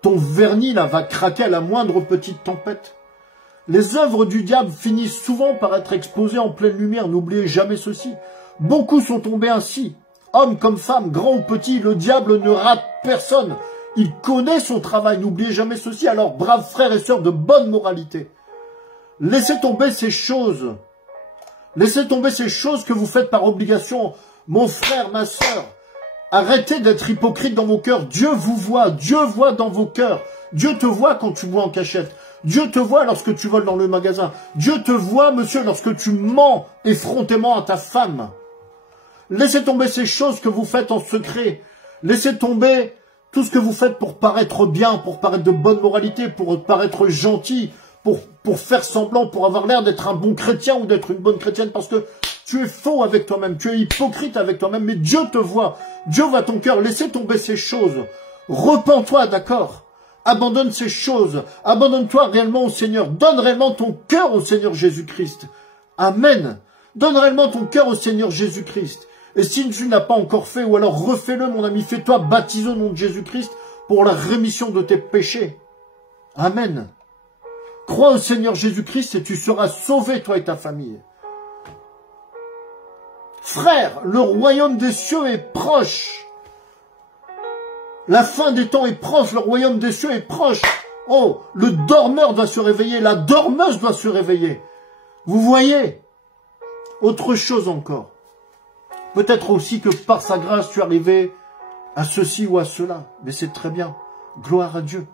Ton vernis là va craquer à la moindre petite tempête. Les œuvres du diable finissent souvent par être exposées en pleine lumière. N'oubliez jamais ceci. Beaucoup sont tombés ainsi. Hommes comme femmes, grands ou petits, le diable ne rate personne. Il connaît son travail, n'oubliez jamais ceci. Alors, braves frères et sœurs de bonne moralité, laissez tomber ces choses. Laissez tomber ces choses que vous faites par obligation. Mon frère, ma sœur, arrêtez d'être hypocrite dans vos cœurs. Dieu vous voit, Dieu voit dans vos cœurs. Dieu te voit quand tu bois en cachette. Dieu te voit lorsque tu voles dans le magasin. Dieu te voit, monsieur, lorsque tu mens effrontément à ta femme. Laissez tomber ces choses que vous faites en secret. Laissez tomber tout ce que vous faites pour paraître bien, pour paraître de bonne moralité, pour paraître gentil, pour faire semblant, pour avoir l'air d'être un bon chrétien ou d'être une bonne chrétienne, parce que tu es faux avec toi-même, tu es hypocrite avec toi-même, mais Dieu te voit, Dieu voit ton cœur. Laissez tomber ces choses. Repens-toi, d'accord? Abandonne ces choses. Abandonne-toi réellement au Seigneur. Donne réellement ton cœur au Seigneur Jésus-Christ. Amen. Donne réellement ton cœur au Seigneur Jésus-Christ. Et si tu ne l'as pas encore fait, ou alors refais-le, mon ami, fais-toi baptiser au nom de Jésus-Christ pour la rémission de tes péchés. Amen. Crois au Seigneur Jésus-Christ et tu seras sauvé, toi et ta famille. Frère, le royaume des cieux est proche. La fin des temps est proche, le royaume des cieux est proche. Oh, le dormeur doit se réveiller, la dormeuse doit se réveiller. Vous voyez? Autre chose encore. Peut-être aussi que par sa grâce, tu es arrivé à ceci ou à cela. Mais c'est très bien. Gloire à Dieu.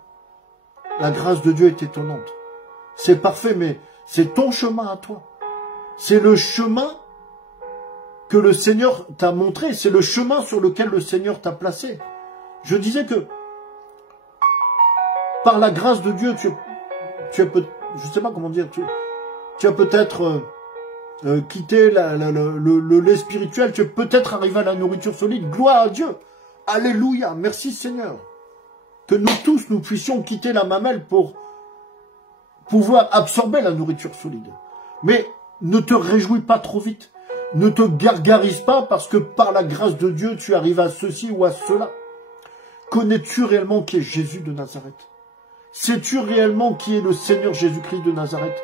La grâce de Dieu est étonnante. C'est parfait, mais c'est ton chemin à toi. C'est le chemin que le Seigneur t'a montré. C'est le chemin sur lequel le Seigneur t'a placé. Je disais que par la grâce de Dieu, tu as je sais pas comment dire, tu as peut-être quitter le lait spirituel, tu es peut-être arrivé à la nourriture solide. Gloire à Dieu. Alléluia. Merci Seigneur. Que nous tous, nous puissions quitter la mamelle pour pouvoir absorber la nourriture solide. Mais ne te réjouis pas trop vite. Ne te gargarise pas parce que par la grâce de Dieu, tu arrives à ceci ou à cela. Connais-tu réellement qui est Jésus de Nazareth? Sais-tu réellement qui est le Seigneur Jésus-Christ de Nazareth?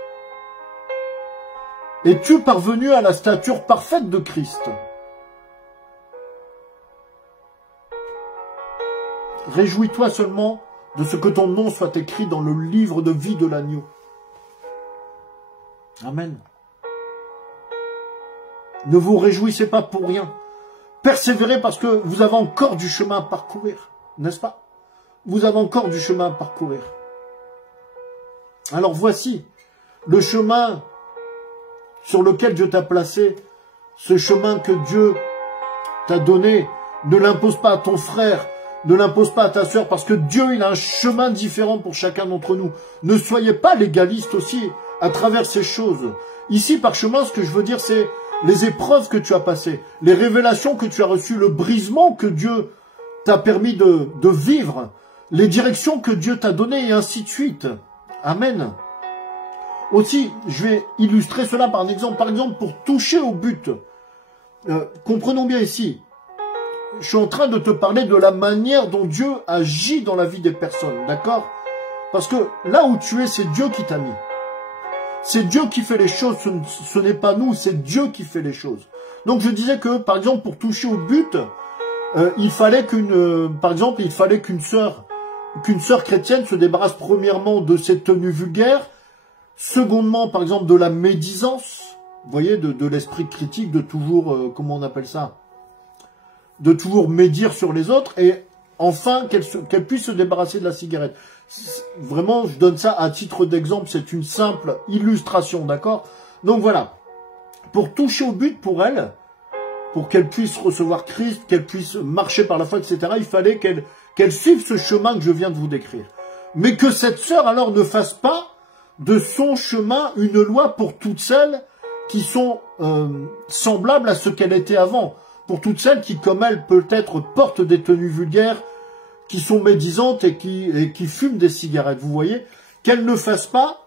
Es-tu parvenu à la stature parfaite de Christ? Réjouis-toi seulement de ce que ton nom soit écrit dans le livre de vie de l'agneau. Amen. Ne vous réjouissez pas pour rien. Persévérez parce que vous avez encore du chemin à parcourir, n'est-ce pas? Vous avez encore du chemin à parcourir. Alors voici le chemin sur lequel Dieu t'a placé, ce chemin que Dieu t'a donné, ne l'impose pas à ton frère, ne l'impose pas à ta sœur, parce que Dieu, il a un chemin différent pour chacun d'entre nous. Ne soyez pas légaliste aussi à travers ces choses. Ici, par chemin, ce que je veux dire, c'est les épreuves que tu as passées, les révélations que tu as reçues, le brisement que Dieu t'a permis de vivre, les directions que Dieu t'a données, et ainsi de suite. Amen. Aussi, je vais illustrer cela par un exemple. Par exemple, pour toucher au but. Comprenons bien ici. Je suis en train de te parler de la manière dont Dieu agit dans la vie des personnes. D'accord? Parce que là où tu es, c'est Dieu qui t'a mis. C'est Dieu qui fait les choses. Ce n'est pas nous, c'est Dieu qui fait les choses. Donc je disais que, par exemple, pour toucher au but, il fallait qu'une sœur chrétienne se débarrasse premièrement de ses tenues vulgaires, secondement, par exemple, de la médisance, vous voyez, de l'esprit critique, de toujours, comment on appelle ça, de toujours médire sur les autres, et enfin, qu'elle puisse se débarrasser de la cigarette. Vraiment, je donne ça à titre d'exemple, c'est une simple illustration, d'accord? Donc voilà, pour toucher au but pour elle, pour qu'elle puisse recevoir Christ, qu'elle puisse marcher par la foi, etc., il fallait qu'elle suive ce chemin que je viens de vous décrire. Mais que cette sœur, alors, ne fasse pas de son chemin une loi pour toutes celles qui sont semblables à ce qu'elle était avant. Pour toutes celles qui, comme elle, peut-être portent des tenues vulgaires, qui sont médisantes et qui fument des cigarettes. Vous voyez, qu'elle ne fasse pas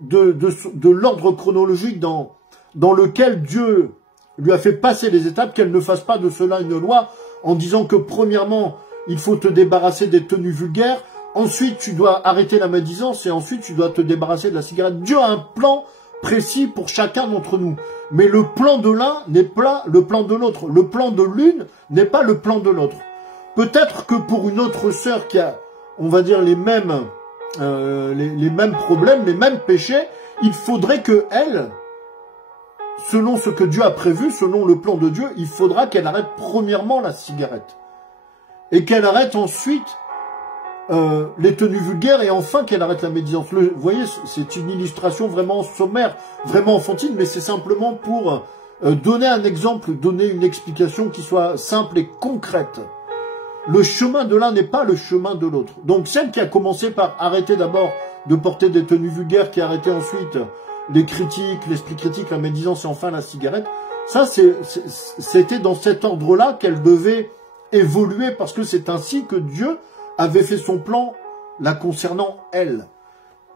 de l'ordre chronologique dans lequel Dieu lui a fait passer les étapes, qu'elle ne fasse pas de cela une loi en disant que premièrement, il faut te débarrasser des tenues vulgaires, ensuite tu dois arrêter la médisance et ensuite tu dois te débarrasser de la cigarette. Dieu a un plan précis pour chacun d'entre nous. Mais le plan de l'un n'est pas le plan de l'autre. Le plan de l'une n'est pas le plan de l'autre. Peut-être que pour une autre sœur qui a, on va dire, les mêmes problèmes, les mêmes péchés, il faudrait que elle, selon ce que Dieu a prévu, selon le plan de Dieu, il faudra qu'elle arrête premièrement la cigarette. Et qu'elle arrête ensuite les tenues vulgaires et enfin qu'elle arrête la médisance. Vous voyez, c'est une illustration vraiment sommaire, vraiment enfantine, mais c'est simplement pour donner un exemple, donner une explication qui soit simple et concrète. Le chemin de l'un n'est pas le chemin de l'autre. Donc celle qui a commencé par arrêter d'abord de porter des tenues vulgaires, qui a arrêté ensuite les critiques, l'esprit critique, la médisance et enfin la cigarette, ça c'était dans cet ordre-là qu'elle devait évoluer parce que c'est ainsi que Dieu avait fait son plan la concernant elle.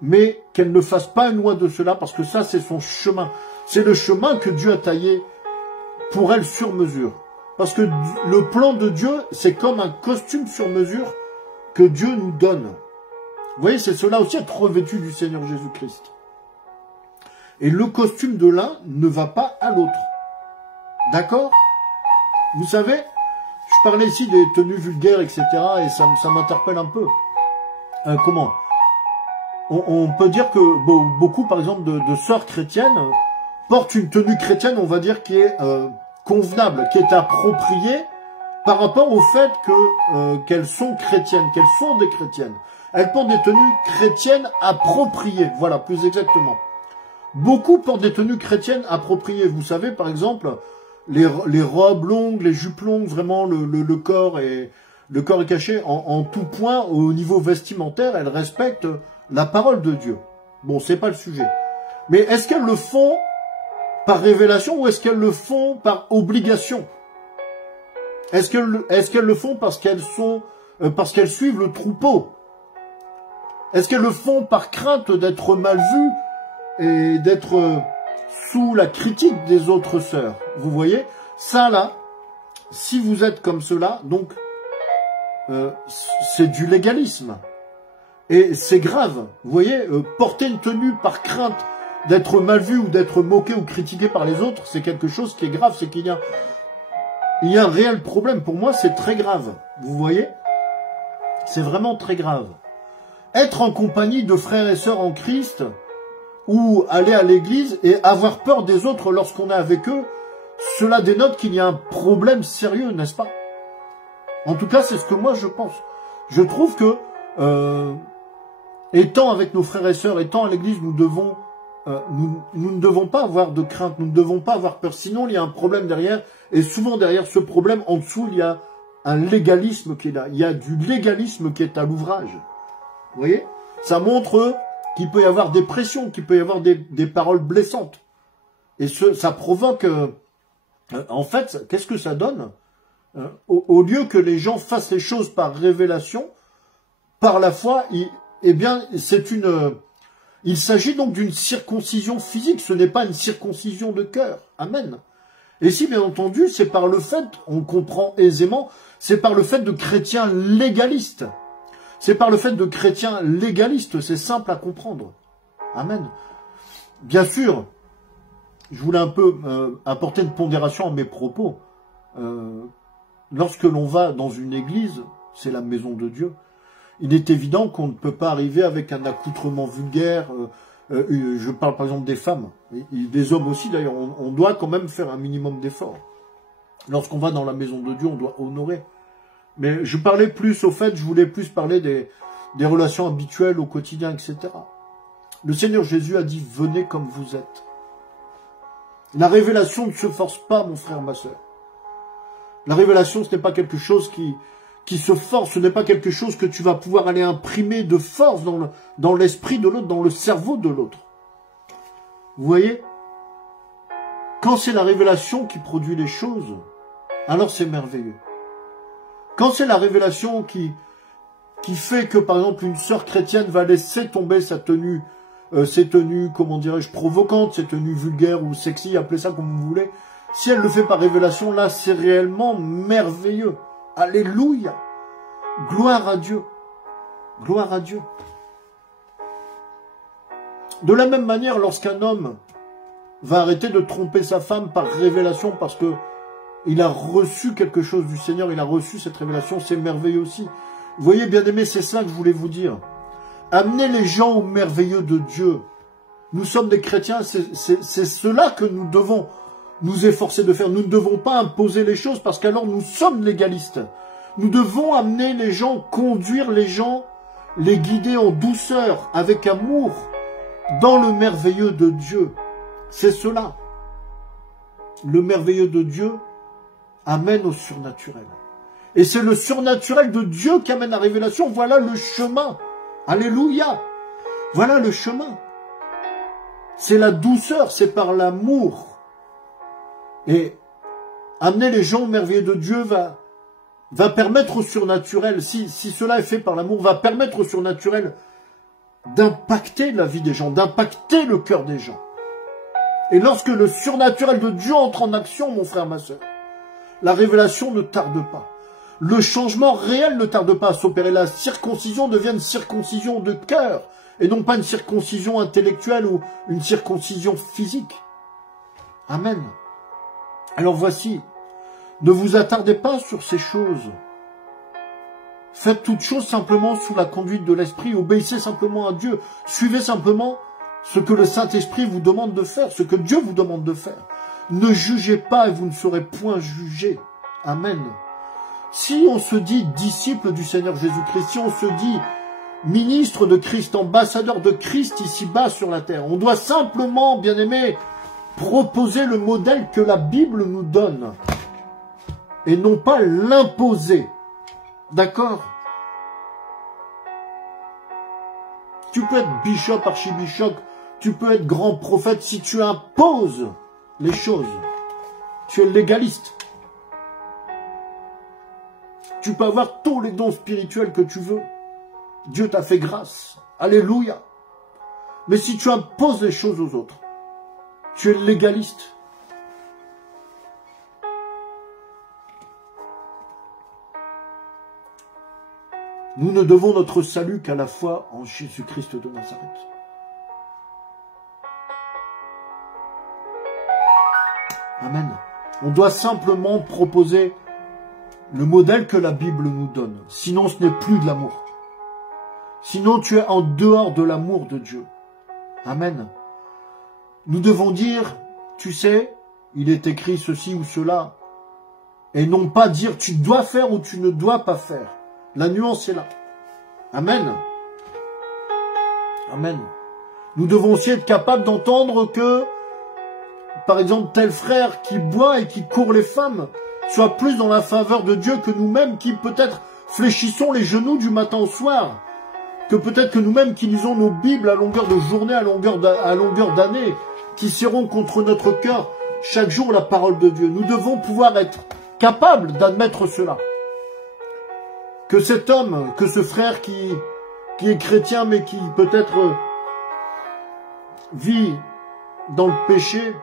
Mais qu'elle ne fasse pas une loi de cela parce que ça c'est son chemin. C'est le chemin que Dieu a taillé pour elle sur mesure. Parce que le plan de Dieu, c'est comme un costume sur mesure que Dieu nous donne. Vous voyez, c'est cela aussi être revêtu du Seigneur Jésus-Christ. Et le costume de l'un ne va pas à l'autre. D'accord? Vous savez, je parlais ici des tenues vulgaires, etc. et ça m'interpelle un peu. Comment? On peut dire que beaucoup, par exemple, de sœurs chrétiennes portent une tenue chrétienne, on va dire, qui est convenable, qui est appropriée par rapport au fait qu'elles sont chrétiennes, qu'elles sont des chrétiennes. Elles portent des tenues chrétiennes appropriées, voilà, plus exactement. Beaucoup portent des tenues chrétiennes appropriées. Vous savez, par exemple, les robes longues, les jupes longues, vraiment le corps est caché en tout point au niveau vestimentaire. Elles respectent la parole de Dieu. Bon, c'est pas le sujet. Mais est-ce qu'elles le font par révélation ou est-ce qu'elles le font par obligation? Est-ce qu'elles le font parce qu'elles suivent le troupeau? Est-ce qu'elles le font par crainte d'être mal vues et d'être sous la critique des autres sœurs? Vous voyez, ça là, si vous êtes comme cela, donc c'est du légalisme. Et c'est grave. Vous voyez, porter une tenue par crainte d'être mal vu ou d'être moqué ou critiqué par les autres, c'est quelque chose qui est grave. C'est qu'il y a un réel problème. Pour moi, c'est très grave. Vous voyez, c'est vraiment très grave. Être en compagnie de frères et sœurs en Christ, ou aller à l'église et avoir peur des autres lorsqu'on est avec eux, cela dénote qu'il y a un problème sérieux, n'est-ce pas? En tout cas, c'est ce que moi je pense. Je trouve que, étant avec nos frères et sœurs, étant à l'église, nous devons nous ne devons pas avoir de crainte, nous ne devons pas avoir peur. Sinon, il y a un problème derrière. Et souvent, derrière ce problème, en dessous, il y a un légalisme qui est là. Il y a du légalisme qui est à l'ouvrage. Vous voyez? Ça montre qu'il peut y avoir des pressions, qu'il peut y avoir des paroles blessantes. Et ça provoque... en fait, qu'est-ce que ça donne? Au lieu que les gens fassent les choses par révélation, par la foi, eh bien, c'est une... Il s'agit donc d'une circoncision physique, ce n'est pas une circoncision de cœur. Amen. Et si, bien entendu, c'est par le fait, on comprend aisément, c'est par le fait de chrétiens légalistes. C'est par le fait de chrétiens légalistes, c'est simple à comprendre. Amen. Bien sûr, je voulais un peu apporter une pondération à mes propos. Lorsque l'on va dans une église, c'est la maison de Dieu, il est évident qu'on ne peut pas arriver avec un accoutrement vulgaire. Je parle par exemple des femmes, et des hommes aussi d'ailleurs. On doit quand même faire un minimum d'efforts. Lorsqu'on va dans la maison de Dieu, on doit honorer. Mais je parlais plus au fait, je voulais plus parler des relations habituelles au quotidien, etc. Le Seigneur Jésus a dit, venez comme vous êtes. La révélation ne se force pas, mon frère, ma soeur. La révélation, ce n'est pas quelque chose qui se force, ce n'est pas quelque chose que tu vas pouvoir aller imprimer de force dans l'esprit de l'autre, dans le cerveau de l'autre. Vous voyez? Quand c'est la révélation qui produit les choses, alors c'est merveilleux. Quand c'est la révélation qui fait que, par exemple, une sœur chrétienne va laisser tomber sa tenue, ses tenues, comment dirais-je, provocantes, ses tenues vulgaires ou sexy, appelez ça comme vous voulez, si elle le fait par révélation, là, c'est réellement merveilleux. Alléluia. Gloire à Dieu. Gloire à Dieu. De la même manière, lorsqu'un homme va arrêter de tromper sa femme par révélation parce que il a reçu quelque chose du Seigneur, il a reçu cette révélation, c'est merveilleux aussi. Vous voyez, bien-aimés, c'est ça que je voulais vous dire. Amenez les gens au merveilleux de Dieu. Nous sommes des chrétiens, c'est cela que nous devons nous efforcer de faire. Nous ne devons pas imposer les choses parce qu'alors nous sommes légalistes. Nous devons amener les gens, conduire les gens, les guider en douceur, avec amour, dans le merveilleux de Dieu. C'est cela. Le merveilleux de Dieu amène au surnaturel. Et c'est le surnaturel de Dieu qui amène la révélation. Voilà le chemin. Alléluia. Voilà le chemin. C'est la douceur, c'est par l'amour. Et amener les gens au merveilleux de Dieu va permettre au surnaturel, si cela est fait par l'amour, va permettre au surnaturel d'impacter la vie des gens, d'impacter le cœur des gens. Et lorsque le surnaturel de Dieu entre en action, mon frère, ma soeur, la révélation ne tarde pas. Le changement réel ne tarde pas à s'opérer. La circoncision devient une circoncision de cœur, et non pas une circoncision intellectuelle ou une circoncision physique. Amen. Alors voici, ne vous attardez pas sur ces choses. Faites toutes choses simplement sous la conduite de l'Esprit, obéissez simplement à Dieu, suivez simplement ce que le Saint-Esprit vous demande de faire, ce que Dieu vous demande de faire. Ne jugez pas et vous ne serez point jugés. Amen. Si on se dit disciple du Seigneur Jésus-Christ, si on se dit ministre de Christ, ambassadeur de Christ ici-bas sur la terre, on doit simplement, bien aimé, proposer le modèle que la Bible nous donne et non pas l'imposer. D'accord? Tu peux être bishop, archibishop, tu peux être grand prophète si tu imposes les choses. Tu es légaliste. Tu peux avoir tous les dons spirituels que tu veux. Dieu t'a fait grâce. Alléluia. Mais si tu imposes les choses aux autres, tu es légaliste. Nous ne devons notre salut qu'à la foi en Jésus-Christ de Nazareth. Amen. On doit simplement proposer le modèle que la Bible nous donne. Sinon, ce n'est plus de l'amour. Sinon, tu es en dehors de l'amour de Dieu. Amen. Nous devons dire, tu sais, il est écrit ceci ou cela. Et non pas dire, tu dois faire ou tu ne dois pas faire. La nuance est là. Amen. Amen. Nous devons aussi être capables d'entendre que, par exemple, tel frère qui boit et qui court les femmes soit plus dans la faveur de Dieu que nous-mêmes qui peut-être fléchissons les genoux du matin au soir, que peut-être que nous-mêmes qui lisons nos Bibles à longueur de journée, à longueur d'année, qui seront contre notre cœur chaque jour la parole de Dieu. Nous devons pouvoir être capables d'admettre cela. Que cet homme, que ce frère qui est chrétien mais qui peut-être vit dans le péché,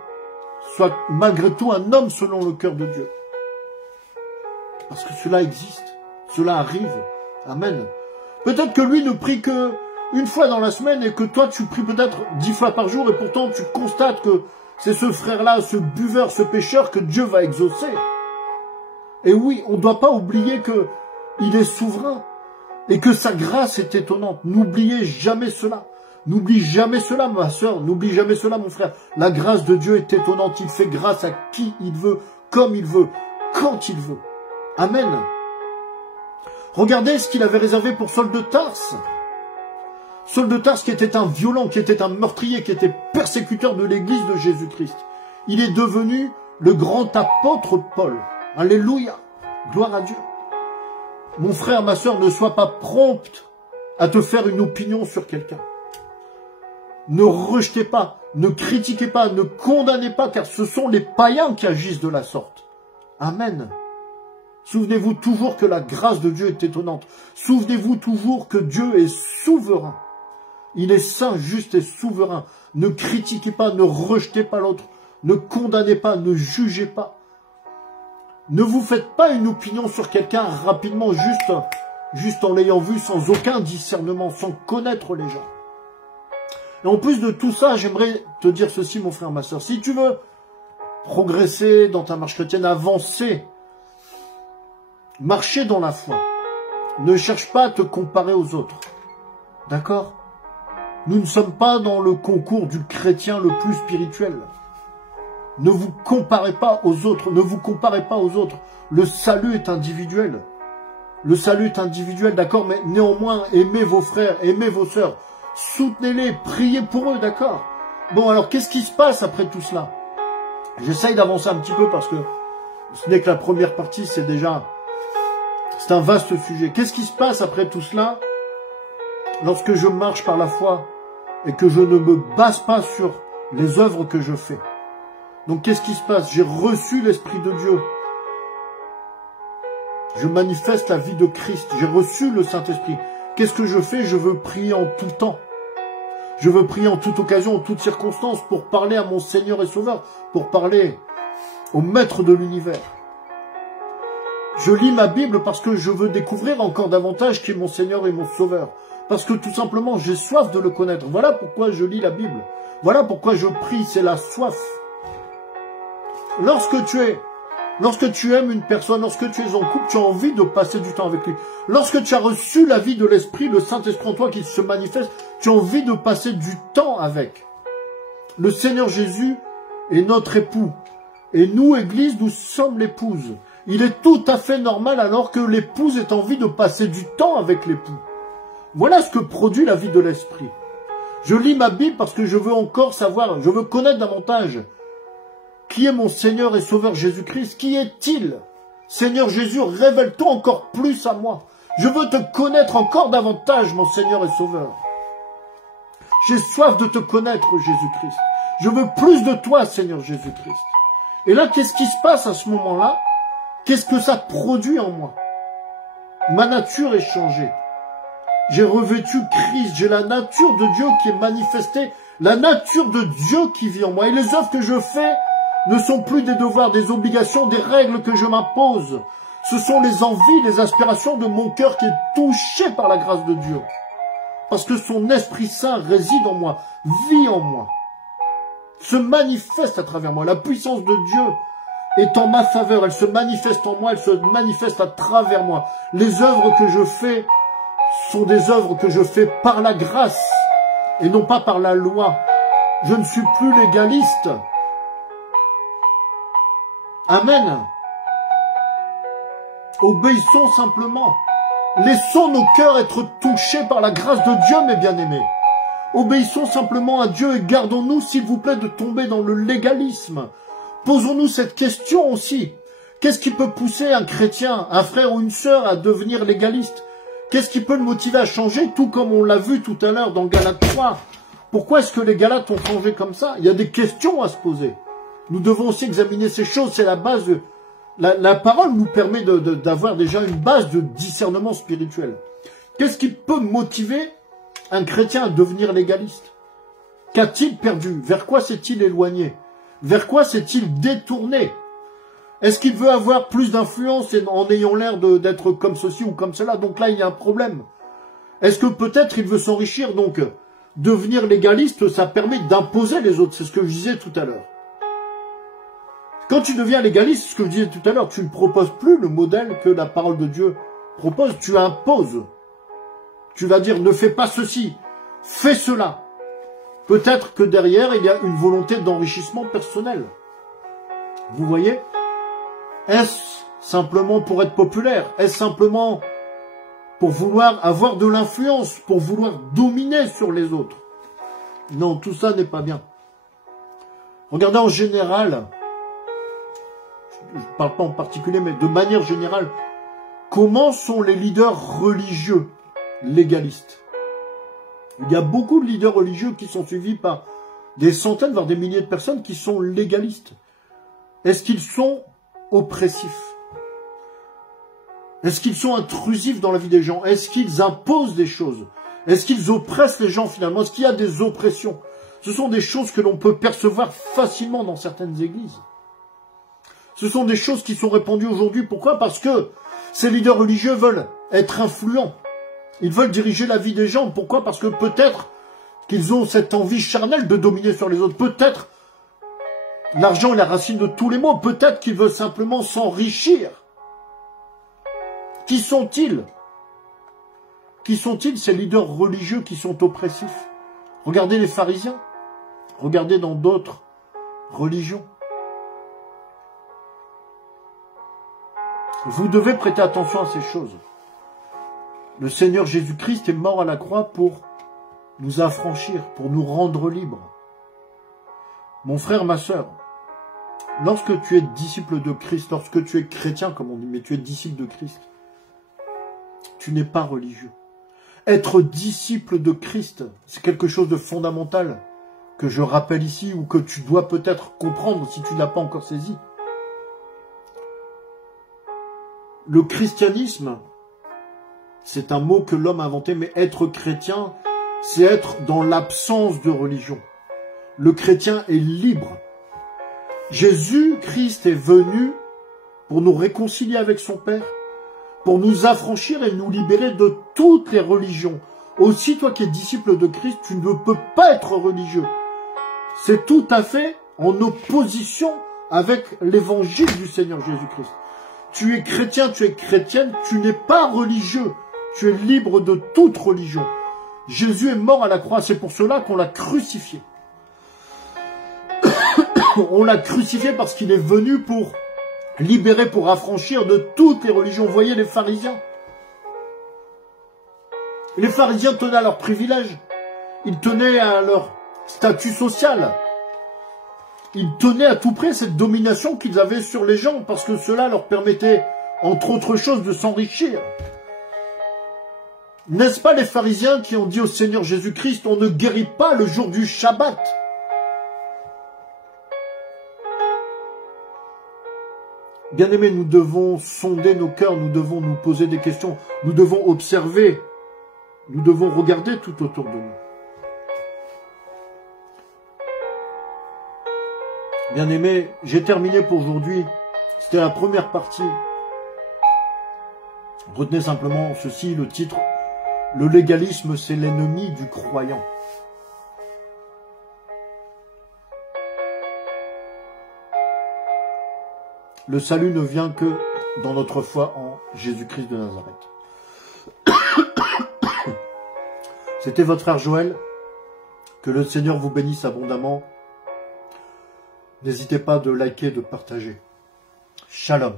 soit malgré tout un homme selon le cœur de Dieu. Parce que cela existe, cela arrive. Amen. Peut-être que lui ne prie que une fois dans la semaine et que toi tu pries peut-être 10 fois par jour et pourtant tu constates que c'est ce frère-là, ce buveur, ce pécheur que Dieu va exaucer. Et oui, on ne doit pas oublier qu'il est souverain et que sa grâce est étonnante. N'oubliez jamais cela. N'oublie jamais cela, ma soeur. N'oublie jamais cela, mon frère. La grâce de Dieu est étonnante. Il fait grâce à qui il veut, comme il veut, quand il veut. Amen. Regardez ce qu'il avait réservé pour Saul de Tarse. Saul de Tarse qui était un violent, qui était un meurtrier, qui était persécuteur de l'église de Jésus-Christ. Il est devenu le grand apôtre Paul. Alléluia. Gloire à Dieu. Mon frère, ma soeur, ne sois pas prompte à te faire une opinion sur quelqu'un. Ne rejetez pas, ne critiquez pas, ne condamnez pas, car ce sont les païens qui agissent de la sorte. Amen. Souvenez-vous toujours que la grâce de Dieu est étonnante. Souvenez-vous toujours que Dieu est souverain. Il est saint, juste et souverain. Ne critiquez pas, ne rejetez pas l'autre. Ne condamnez pas, ne jugez pas. Ne vous faites pas une opinion sur quelqu'un rapidement, juste en l'ayant vu, sans aucun discernement, sans connaître les gens. Et en plus de tout ça, j'aimerais te dire ceci, mon frère, ma soeur. Si tu veux progresser dans ta marche chrétienne, avancer, marcher dans la foi, ne cherche pas à te comparer aux autres. D'accord ? Nous ne sommes pas dans le concours du chrétien le plus spirituel. Ne vous comparez pas aux autres. Ne vous comparez pas aux autres. Le salut est individuel. Le salut est individuel, d'accord? Mais néanmoins, aimez vos frères, aimez vos sœurs. Soutenez-les, priez pour eux, d'accord? Bon, alors, qu'est-ce qui se passe après tout cela? J'essaye d'avancer un petit peu parce que ce n'est que la première partie, c'est un vaste sujet. Qu'est-ce qui se passe après tout cela lorsque je marche par la foi et que je ne me base pas sur les œuvres que je fais? Donc, qu'est-ce qui se passe? J'ai reçu l'Esprit de Dieu. Je manifeste la vie de Christ. J'ai reçu le Saint-Esprit. Qu'est-ce que je fais? Je veux prier en tout temps. Je veux prier en toute occasion, en toute circonstance, pour parler à mon Seigneur et Sauveur, pour parler au Maître de l'univers. Je lis ma Bible parce que je veux découvrir encore davantage qui est mon Seigneur et mon Sauveur. Parce que tout simplement, j'ai soif de le connaître. Voilà pourquoi je lis la Bible. Voilà pourquoi je prie, c'est la soif. Lorsque tu aimes une personne, lorsque tu es en couple, tu as envie de passer du temps avec lui. Lorsque tu as reçu la vie de l'Esprit, le Saint-Esprit en toi qui se manifeste, tu as envie de passer du temps avec. Le Seigneur Jésus est notre époux. Et nous, Église, nous sommes l'épouse. Il est tout à fait normal alors que l'épouse ait envie de passer du temps avec l'époux. Voilà ce que produit la vie de l'Esprit. Je lis ma Bible parce que je veux encore savoir, je veux connaître davantage qui est mon Seigneur et Sauveur Jésus-Christ. Qui est-il? Seigneur Jésus, révèle-toi encore plus à moi. Je veux te connaître encore davantage, mon Seigneur et Sauveur. J'ai soif de te connaître, Jésus-Christ. Je veux plus de toi, Seigneur Jésus-Christ. Et là, qu'est-ce qui se passe à ce moment-là? Qu'est-ce que ça produit en moi? Ma nature est changée. J'ai revêtu Christ. J'ai la nature de Dieu qui est manifestée. La nature de Dieu qui vit en moi. Et les œuvres que je fais ne sont plus des devoirs, des obligations, des règles que je m'impose. Ce sont les envies, les aspirations de mon cœur qui est touché par la grâce de Dieu. Parce que son Esprit Saint réside en moi, vit en moi, se manifeste à travers moi. La puissance de Dieu est en ma faveur, elle se manifeste en moi, elle se manifeste à travers moi. Les œuvres que je fais sont des œuvres que je fais par la grâce et non pas par la loi. Je ne suis plus légaliste. Amen. Obéissons simplement. Laissons nos cœurs être touchés par la grâce de Dieu, mes bien-aimés. Obéissons simplement à Dieu et gardons-nous, s'il vous plaît, de tomber dans le légalisme. Posons-nous cette question aussi. Qu'est-ce qui peut pousser un chrétien, un frère ou une sœur à devenir légaliste? Qu'est-ce qui peut le motiver à changer, tout comme on l'a vu tout à l'heure dans Galates 3? Pourquoi est-ce que les Galates ont changé comme ça? Il y a des questions à se poser. Nous devons aussi examiner ces choses, c'est la base de... La parole nous permet d'avoir déjà une base de discernement spirituel. Qu'est-ce qui peut motiver un chrétien à devenir légaliste? Qu'a-t-il perdu? Vers quoi s'est-il éloigné? Vers quoi s'est-il détourné? Est-ce qu'il veut avoir plus d'influence en ayant l'air d'être comme ceci ou comme cela? Donc là, il y a un problème. Est-ce que peut-être il veut s'enrichir? Donc, devenir légaliste, ça permet d'imposer les autres. C'est ce que je disais tout à l'heure. Quand tu deviens légaliste, ce que je disais tout à l'heure, tu ne proposes plus le modèle que la parole de Dieu propose, tu imposes. Tu vas dire, ne fais pas ceci, fais cela. Peut-être que derrière, il y a une volonté d'enrichissement personnel. Vous voyez? Est-ce simplement pour être populaire? Est-ce simplement pour vouloir avoir de l'influence, pour vouloir dominer sur les autres? Non, tout ça n'est pas bien. Regardez en général, je ne parle pas en particulier, mais de manière générale, comment sont les leaders religieux légalistes? Il y a beaucoup de leaders religieux qui sont suivis par des centaines, voire des milliers de personnes qui sont légalistes. Est-ce qu'ils sont oppressifs? Est-ce qu'ils sont intrusifs dans la vie des gens? Est-ce qu'ils imposent des choses? Est-ce qu'ils oppressent les gens finalement? Est-ce qu'il y a des oppressions? Ce sont des choses que l'on peut percevoir facilement dans certaines églises. Ce sont des choses qui sont répandues aujourd'hui. Pourquoi? Parce que ces leaders religieux veulent être influents. Ils veulent diriger la vie des gens. Pourquoi? Parce que peut-être qu'ils ont cette envie charnelle de dominer sur les autres. Peut-être l'argent est la racine de tous les maux. Peut-être qu'ils veulent simplement s'enrichir. Qui sont-ils? Qui sont-ils ces leaders religieux qui sont oppressifs? Regardez les pharisiens. Regardez dans d'autres religions. Vous devez prêter attention à ces choses. Le Seigneur Jésus-Christ est mort à la croix pour nous affranchir, pour nous rendre libres. Mon frère, ma sœur, lorsque tu es disciple de Christ, lorsque tu es chrétien, comme on dit, mais tu es disciple de Christ, tu n'es pas religieux. Être disciple de Christ, c'est quelque chose de fondamental que je rappelle ici ou que tu dois peut-être comprendre si tu ne l'as pas encore saisi. Le christianisme, c'est un mot que l'homme a inventé, mais être chrétien, c'est être dans l'absence de religion. Le chrétien est libre. Jésus-Christ est venu pour nous réconcilier avec son Père, pour nous affranchir et nous libérer de toutes les religions. Aussi, toi qui es disciple de Christ, tu ne peux pas être religieux. C'est tout à fait en opposition avec l'évangile du Seigneur Jésus-Christ. Tu es chrétien, tu es chrétienne, tu n'es pas religieux. Tu es libre de toute religion. Jésus est mort à la croix, c'est pour cela qu'on l'a crucifié. On l'a crucifié parce qu'il est venu pour libérer, pour affranchir de toutes les religions. Vous voyez les pharisiens? Les pharisiens tenaient à leurs privilèges. Ils tenaient à leur statut social. Ils tenaient à tout prix cette domination qu'ils avaient sur les gens parce que cela leur permettait, entre autres choses, de s'enrichir. N'est-ce pas les pharisiens qui ont dit au Seigneur Jésus-Christ, on ne guérit pas le jour du Shabbat? Bien-aimés, nous devons sonder nos cœurs, nous devons nous poser des questions, nous devons observer, nous devons regarder tout autour de nous. Bien-aimés, j'ai terminé pour aujourd'hui. C'était la première partie. Retenez simplement ceci, le titre. Le légalisme, c'est l'ennemi du croyant. Le salut ne vient que dans notre foi en Jésus-Christ de Nazareth. C'était votre frère Joël. Que le Seigneur vous bénisse abondamment. N'hésitez pas de liker, de partager. Shalom.